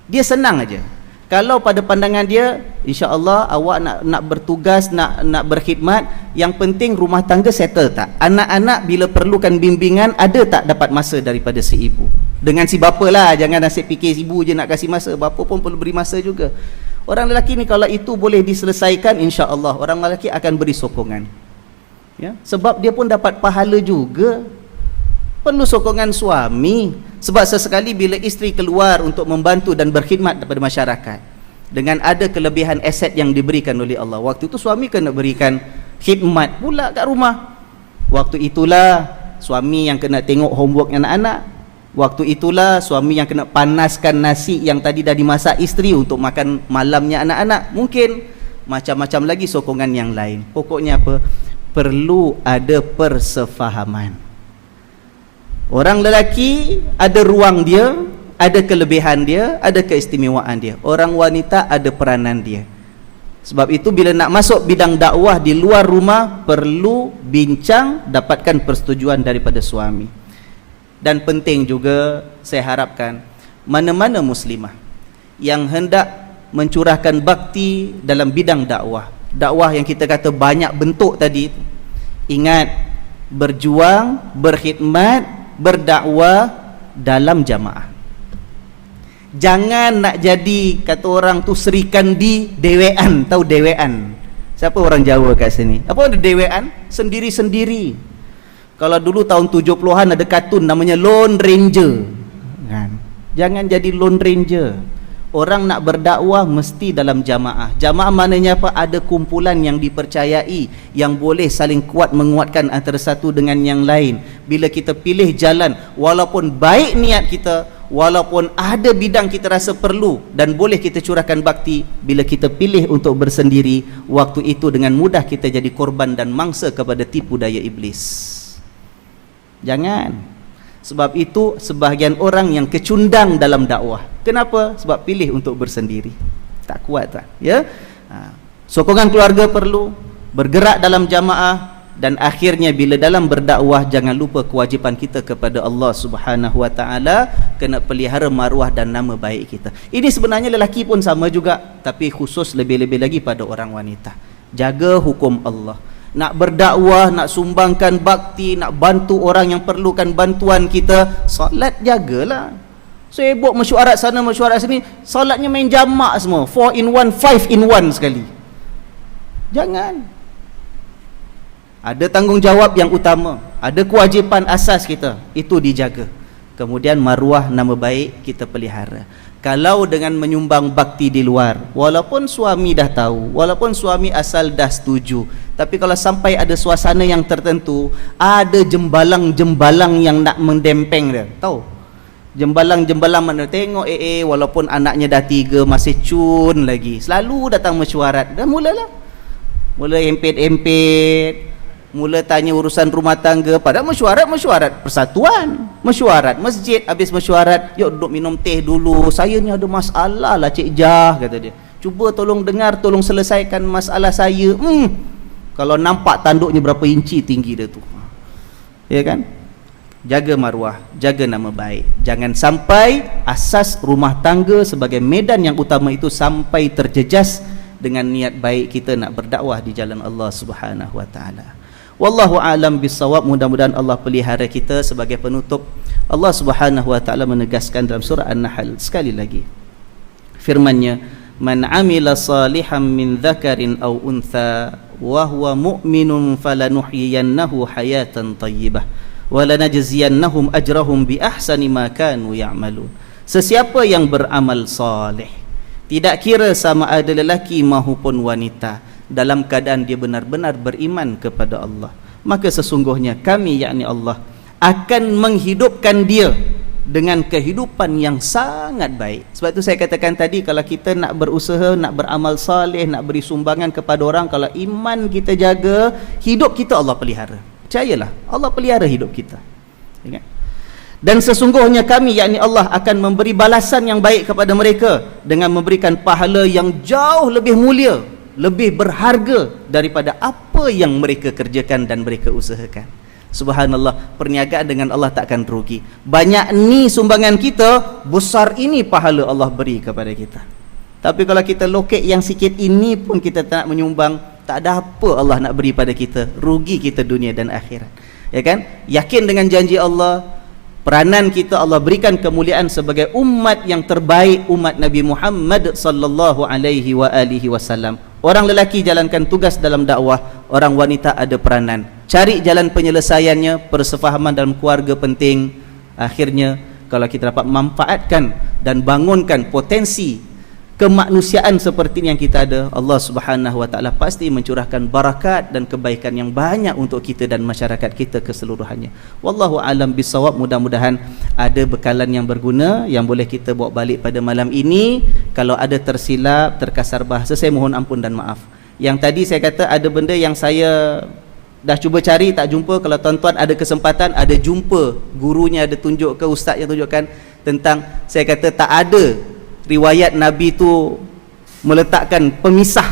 dia senang aja. Kalau pada pandangan dia, insya-Allah awak nak bertugas, nak berkhidmat, yang penting rumah tangga settle tak? Anak-anak bila perlukan bimbingan, ada tak dapat masa daripada si ibu? Dengan si bapa lah, jangan nasib fikir si ibu je nak kasih masa, bapa pun perlu beri masa juga. Orang lelaki ni kalau itu boleh diselesaikan, insya-Allah orang lelaki akan beri sokongan. Ya, sebab dia pun dapat pahala juga. Perlu sokongan suami. Sebab sesekali bila isteri keluar untuk membantu dan berkhidmat kepada masyarakat, dengan ada kelebihan aset yang diberikan oleh Allah. Waktu itu suami kena berikan khidmat pula kat rumah. Waktu itulah suami yang kena tengok homework anak-anak. Waktu itulah suami yang kena panaskan nasi yang tadi dah dimasak isteri untuk makan malamnya anak-anak. Mungkin macam-macam lagi sokongan yang lain. Pokoknya apa? Perlu ada persefahaman. Orang lelaki ada ruang dia, ada kelebihan dia, ada keistimewaan dia. Orang wanita ada peranan dia. Sebab itu bila nak masuk bidang dakwah di luar rumah, perlu bincang, dapatkan persetujuan daripada suami. Dan penting juga saya harapkan mana-mana muslimah yang hendak mencurahkan bakti dalam bidang dakwah, dakwah yang kita kata banyak bentuk tadi, ingat, berjuang, berkhidmat, berdakwah dalam jamaah. Jangan nak jadi, kata orang tu, serikan di dewean. Tahu dewean? Siapa orang Jawa kat sini? Apa ada dewean? Sendiri-sendiri. Kalau dulu tahun 70-an ada kartun namanya Lone Ranger kan? Jangan jadi Lone Ranger. Orang nak berdakwah mesti dalam jamaah. Jamaah maknanya apa? Ada kumpulan yang dipercayai, yang boleh saling kuat menguatkan antara satu dengan yang lain. Bila kita pilih jalan, walaupun baik niat kita, walaupun ada bidang kita rasa perlu dan boleh kita curahkan bakti, bila kita pilih untuk bersendiri, waktu itu dengan mudah kita jadi korban dan mangsa kepada tipu daya iblis. Jangan. Sebab itu sebahagian orang yang kecundang dalam dakwah. Kenapa? Sebab pilih untuk bersendiri. Tak kuat tak? Ya? Sokongan keluarga perlu, bergerak dalam jamaah, dan akhirnya bila dalam berdakwah jangan lupa kewajipan kita kepada Allah Subhanahu Wa Taala, kena pelihara maruah dan nama baik kita. Ini sebenarnya lelaki pun sama juga, tapi khusus lebih-lebih lagi pada orang wanita. Jaga hukum Allah. Nak berdakwah, nak sumbangkan bakti, nak bantu orang yang perlukan bantuan kita, solat jagalah. Sibuk mesyuarat sana mesyuarat sini, solatnya main jamak semua, 4 in 1, 5 in 1 sekali. Jangan. Ada tanggungjawab yang utama, ada kewajipan asas kita, itu dijaga. Kemudian maruah nama baik kita pelihara. Kalau dengan menyumbang bakti di luar, walaupun suami dah tahu, walaupun suami asal dah setuju, tapi kalau sampai ada suasana yang tertentu, ada jembalang-jembalang yang nak mendempeng dia, tahu? Jembalang-jembalang mana tengok walaupun anaknya dah 3 masih cun lagi, selalu datang mesyuarat. Dah mulalah. Mula empet-empet, mula tanya urusan rumah tangga, padahal mesyuarat persatuan, mesyuarat masjid. Habis mesyuarat, yuk duduk minum teh dulu, saya ni ada masalah lah Cik Jah, kata dia. Cuba tolong dengar, tolong selesaikan masalah saya. Kalau nampak tanduknya berapa inci tinggi dia tu. Ya kan? Jaga maruah, jaga nama baik. Jangan sampai asas rumah tangga sebagai medan yang utama itu sampai terjejas dengan niat baik kita nak berdakwah di jalan Allah Subhanahu Wa Taala. Wallahu a'lam bissawab. Mudah-mudahan Allah pelihara kita. Sebagai penutup, Allah Subhanahu Wa Taala menegaskan dalam surah An-Nahl sekali lagi, firman-Nya, man amila salihan min dzakarin aw untha wa huwa mu'minun falanuhyiyannahu hayatan thayyibah wa lanajziyannahum ajrahum bi ahsani ma kanu ya'malun. Sesiapa yang beramal saleh, tidak kira sama ada lelaki maupun wanita, dalam keadaan dia benar-benar beriman kepada Allah, maka sesungguhnya kami, yakni Allah, akan menghidupkan dia dengan kehidupan yang sangat baik. Sebab itu saya katakan tadi, kalau kita nak berusaha, nak beramal saleh, nak beri sumbangan kepada orang, kalau iman kita jaga, hidup kita Allah pelihara. Percayalah, Allah pelihara hidup kita. Ingat. Dan sesungguhnya kami, yakni Allah, akan memberi balasan yang baik kepada mereka dengan memberikan pahala yang jauh lebih mulia, lebih berharga daripada apa yang mereka kerjakan dan mereka usahakan. Subhanallah, perniagaan dengan Allah takkan rugi. Banyak ni sumbangan kita, besar ini pahala Allah beri kepada kita. Tapi kalau kita lokek yang sikit ini pun kita tak nak menyumbang, tak ada apa Allah nak beri pada kita, rugi kita dunia dan akhirat. Ya kan? Yakin dengan janji Allah, peranan kita Allah berikan kemuliaan sebagai umat yang terbaik, umat Nabi Muhammad sallallahu alaihi wasallam. Orang lelaki jalankan tugas dalam dakwah, orang wanita ada peranan. Cari jalan penyelesaiannya, persefahaman dalam keluarga penting. Akhirnya kalau kita dapat manfaatkan dan bangunkan potensi kemanusiaan seperti yang kita ada, Allah Subhanahu wa taala pasti mencurahkan barakat dan kebaikan yang banyak untuk kita dan masyarakat kita keseluruhannya. Wallahu alam bisawab. Mudah-mudahan ada bekalan yang berguna yang boleh kita bawa balik pada malam ini. Kalau ada tersilap, terkasar bahasa, saya mohon ampun dan maaf. Yang tadi saya kata ada benda yang saya dah cuba cari tak jumpa. Kalau tuan-tuan ada kesempatan, ada jumpa gurunya, ada tunjuk ke ustaz yang tunjukkan tentang, saya kata tak ada riwayat Nabi tu meletakkan pemisah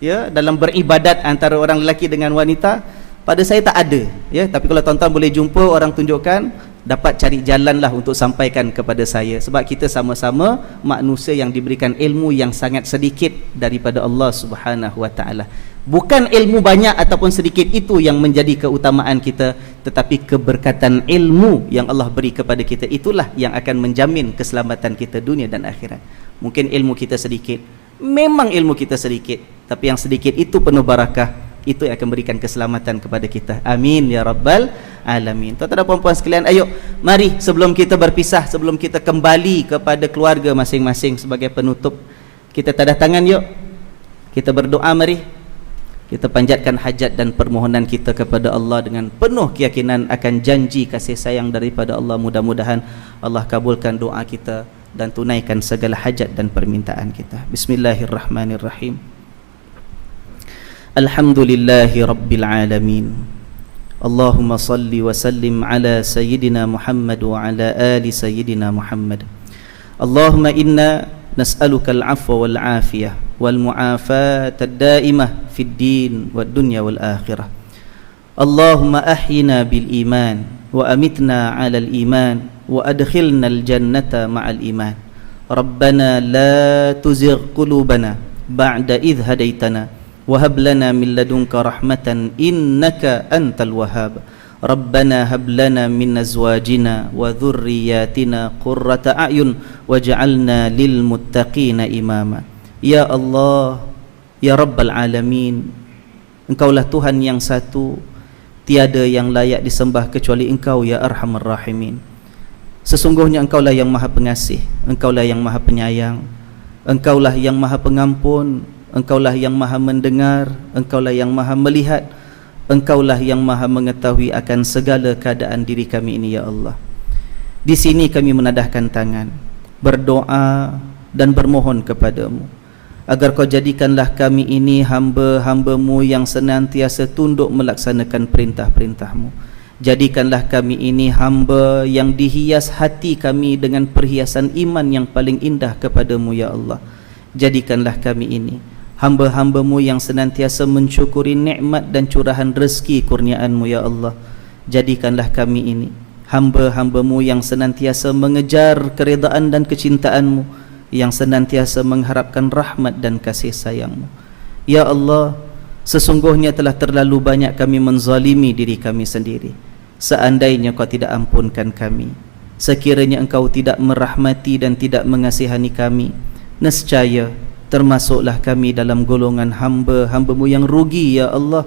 ya dalam beribadat antara orang lelaki dengan wanita. Pada saya tak ada ya, tapi kalau tuan-tuan boleh jumpa orang tunjukkan, dapat cari jalanlah untuk sampaikan kepada saya, sebab kita sama-sama manusia yang diberikan ilmu yang sangat sedikit daripada Allah Subhanahu wa taala. Bukan ilmu banyak ataupun sedikit itu yang menjadi keutamaan kita, tetapi keberkatan ilmu yang Allah beri kepada kita, itulah yang akan menjamin keselamatan kita dunia dan akhirat. Mungkin ilmu kita sedikit, memang ilmu kita sedikit, tapi yang sedikit itu penuh barakah, itu yang akan berikan keselamatan kepada kita. Amin ya rabbal alamin. Tuan-tuan dan puan-puan sekalian, ayo mari sebelum kita berpisah, sebelum kita kembali kepada keluarga masing-masing, sebagai penutup kita tadah tangan, yuk kita berdoa. Mari kita panjatkan hajat dan permohonan kita kepada Allah dengan penuh keyakinan akan janji kasih sayang daripada Allah. Mudah-mudahan Allah kabulkan doa kita dan tunaikan segala hajat dan permintaan kita. Bismillahirrahmanirrahim. Alhamdulillahi rabbil alamin. Allahumma salli wa sallim ala sayyidina Muhammad wa ala ali sayyidina Muhammad. Allahumma inna nas'aluka al-'afwa wal 'afiyah wal mu'afat ad-daimah fid din wad dunya wal akhirah. Allahumma ahyina bil iman wa amitna 'ala al iman wa adkhilna al jannata ma'al iman. Rabbana la tuzigh qulubana ba'da idh hadaitana wa hab lana min ladunka rahmatan innaka antal wahhab. Rabbana hab lana min azwajina wa dhurriyyatina qurrata a'yun waj'alna lil muttaqina imama. Ya Allah, ya Rabbal Alamin, Engkaulah Tuhan yang satu, tiada yang layak disembah kecuali Engkau ya Arhamar Rahimin. Sesungguhnya Engkaulah yang Maha Pengasih, Engkaulah yang Maha Penyayang, Engkaulah yang Maha Pengampun, Engkaulah yang Maha Mendengar, Engkaulah yang Maha Melihat, Engkaulah yang Maha Mengetahui akan segala keadaan diri kami ini ya Allah. Di sini kami menadahkan tangan, berdoa dan bermohon kepadamu agar kau jadikanlah kami ini hamba-hambamu yang senantiasa tunduk melaksanakan perintah-perintahmu. Jadikanlah kami ini hamba yang dihias hati kami dengan perhiasan iman yang paling indah kepadamu ya Allah. Jadikanlah kami ini hamba-hambamu yang senantiasa mensyukuri nikmat dan curahan rezeki kurniaanmu ya Allah. Jadikanlah kami ini hamba-hambamu yang senantiasa mengejar keredaan dan kecintaanmu, yang senantiasa mengharapkan rahmat dan kasih sayangmu. Ya Allah, sesungguhnya telah terlalu banyak kami menzalimi diri kami sendiri. Seandainya kau tidak ampunkan kami, sekiranya engkau tidak merahmati dan tidak mengasihani kami, nescaya termasuklah kami dalam golongan hamba-hambamu yang rugi ya Allah.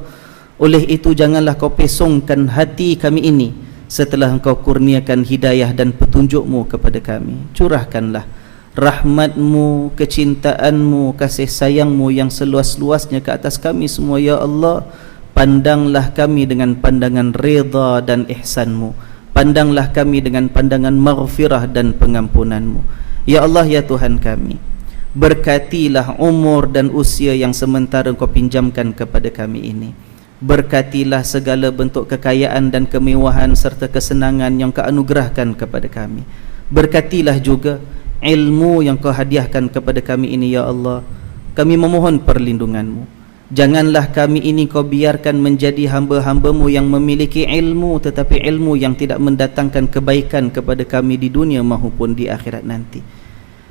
Oleh itu janganlah kau pesongkan hati kami ini setelah engkau kurniakan hidayah dan petunjukmu kepada kami. Curahkanlah rahmatmu, kecintaanmu, kasih sayangmu yang seluas-luasnya ke atas kami semua ya Allah. Pandanglah kami dengan pandangan redha dan ihsanmu. Pandanglah kami dengan pandangan maghfirah dan pengampunanmu ya Allah ya Tuhan kami. Berkatilah umur dan usia yang sementara Engkau pinjamkan kepada kami ini. Berkatilah segala bentuk kekayaan dan kemewahan serta kesenangan yang Kau anugerahkan kepada kami. Berkatilah juga ilmu yang Kau hadiahkan kepada kami ini ya Allah. Kami memohon perlindungan-Mu. Janganlah kami ini Kau biarkan menjadi hamba-hamba-Mu yang memiliki ilmu tetapi ilmu yang tidak mendatangkan kebaikan kepada kami di dunia maupun di akhirat nanti.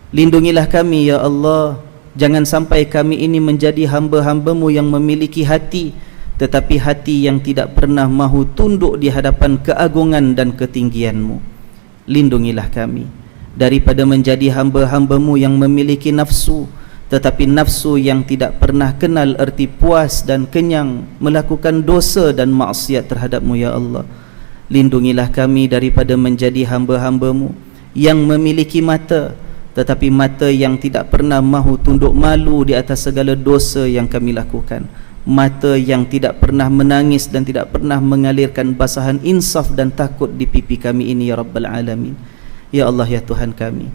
Lindungilah kami ya Allah. Jangan sampai kami ini menjadi hamba-hamba-Mu yang memiliki hati tetapi hati yang tidak pernah mahu tunduk di hadapan keagungan dan ketinggian-Mu. Lindungilah kami daripada menjadi hamba-hamba-Mu yang memiliki nafsu tetapi nafsu yang tidak pernah kenal erti puas dan kenyang, melakukan dosa dan maksiat terhadap-Mu ya Allah. Lindungilah kami daripada menjadi hamba-hamba-Mu yang memiliki mata tetapi mata yang tidak pernah mahu tunduk malu di atas segala dosa yang kami lakukan, mata yang tidak pernah menangis dan tidak pernah mengalirkan basahan insaf dan takut di pipi kami ini, ya Rabbal Alamin. Ya Allah, ya Tuhan kami,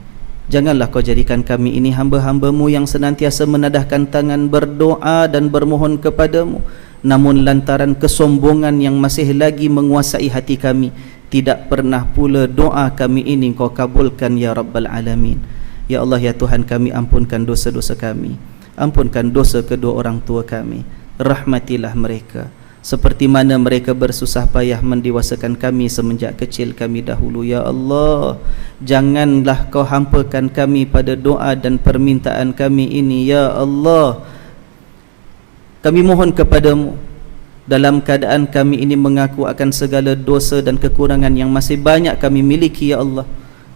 janganlah kau jadikan kami ini hamba-hambamu yang senantiasa menadahkan tangan berdoa dan bermohon kepadamu, namun lantaran kesombongan yang masih lagi menguasai hati kami, tidak pernah pula doa kami ini kau kabulkan, ya Rabbal Alamin. Ya Allah, ya Tuhan kami, ampunkan dosa-dosa kami, ampunkan dosa kedua orang tua kami, rahmatilah mereka seperti mana mereka bersusah payah mendewasakan kami semenjak kecil kami dahulu. Ya Allah, janganlah kau hampakan kami pada doa dan permintaan kami ini. Ya Allah, kami mohon kepadamu dalam keadaan kami ini mengaku akan segala dosa dan kekurangan yang masih banyak kami miliki. Ya Allah,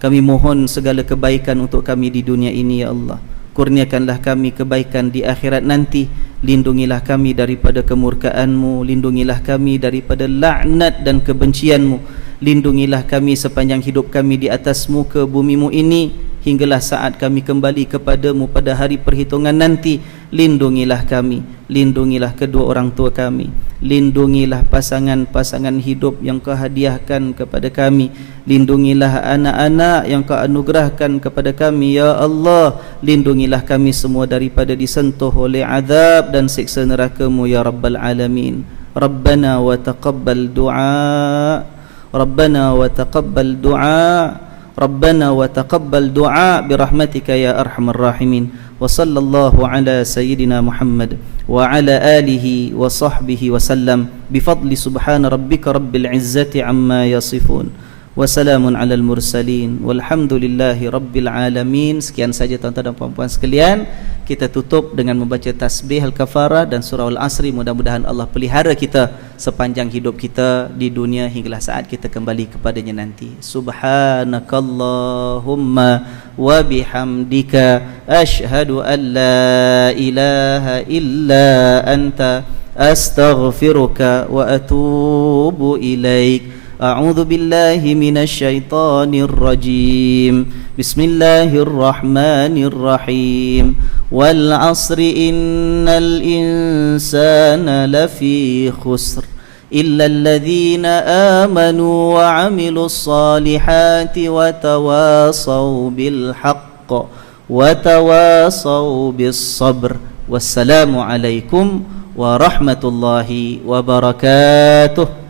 kami mohon segala kebaikan untuk kami di dunia ini. Ya Allah, kurniakanlah kami kebaikan di akhirat nanti. Lindungilah kami daripada kemurkaan-Mu, lindungilah kami daripada laknat dan kebencian-Mu, lindungilah kami sepanjang hidup kami di atas muka bumi-Mu ini, hinggalah saat kami kembali kepadamu pada hari perhitungan nanti. Lindungilah kami, lindungilah kedua orang tua kami, lindungilah pasangan-pasangan hidup yang kau hadiahkan kepada kami, lindungilah anak-anak yang kau anugerahkan kepada kami. Ya Allah, lindungilah kami semua daripada disentuh oleh azab dan siksa neraka-Mu, ya Rabbal Alamin. Rabbana wa taqabbal du'a, Rabbana wa taqabbal du'a, Rabbana wa taqabbal du'a birahmatika ya arhamar rahimin. Wa sallallahu ala sayyidina Muhammad wa ala alihi wa sahbihi wa sallam bifadli subhana rabbika rabbil izzati amma yasifun wa salamun alal mursalin walhamdulillahi rabbil alamin. Sekian saja tuan-tuan dan puan-puan sekalian, kita tutup dengan membaca tasbih al-kafarah dan surah al-asri. Mudah-mudahan Allah pelihara kita sepanjang hidup kita di dunia hinggalah saat kita kembali kepadanya nanti. Subhanakallahumma wa bihamdika asyhadu an la ilaha illa anta astaghfiruka wa atubu ilaik. A'udzu billahi minasy syaithanir rajim. Bismillahirrahmanirrahim. Wal 'asri innal insana lafi khusr illa alladhina amanu wa 'amilus salihati wa tawasaw bil haqq wa tawasaw bis sabr. Wassalamu alaikum warahmatullahi wabarakatuh.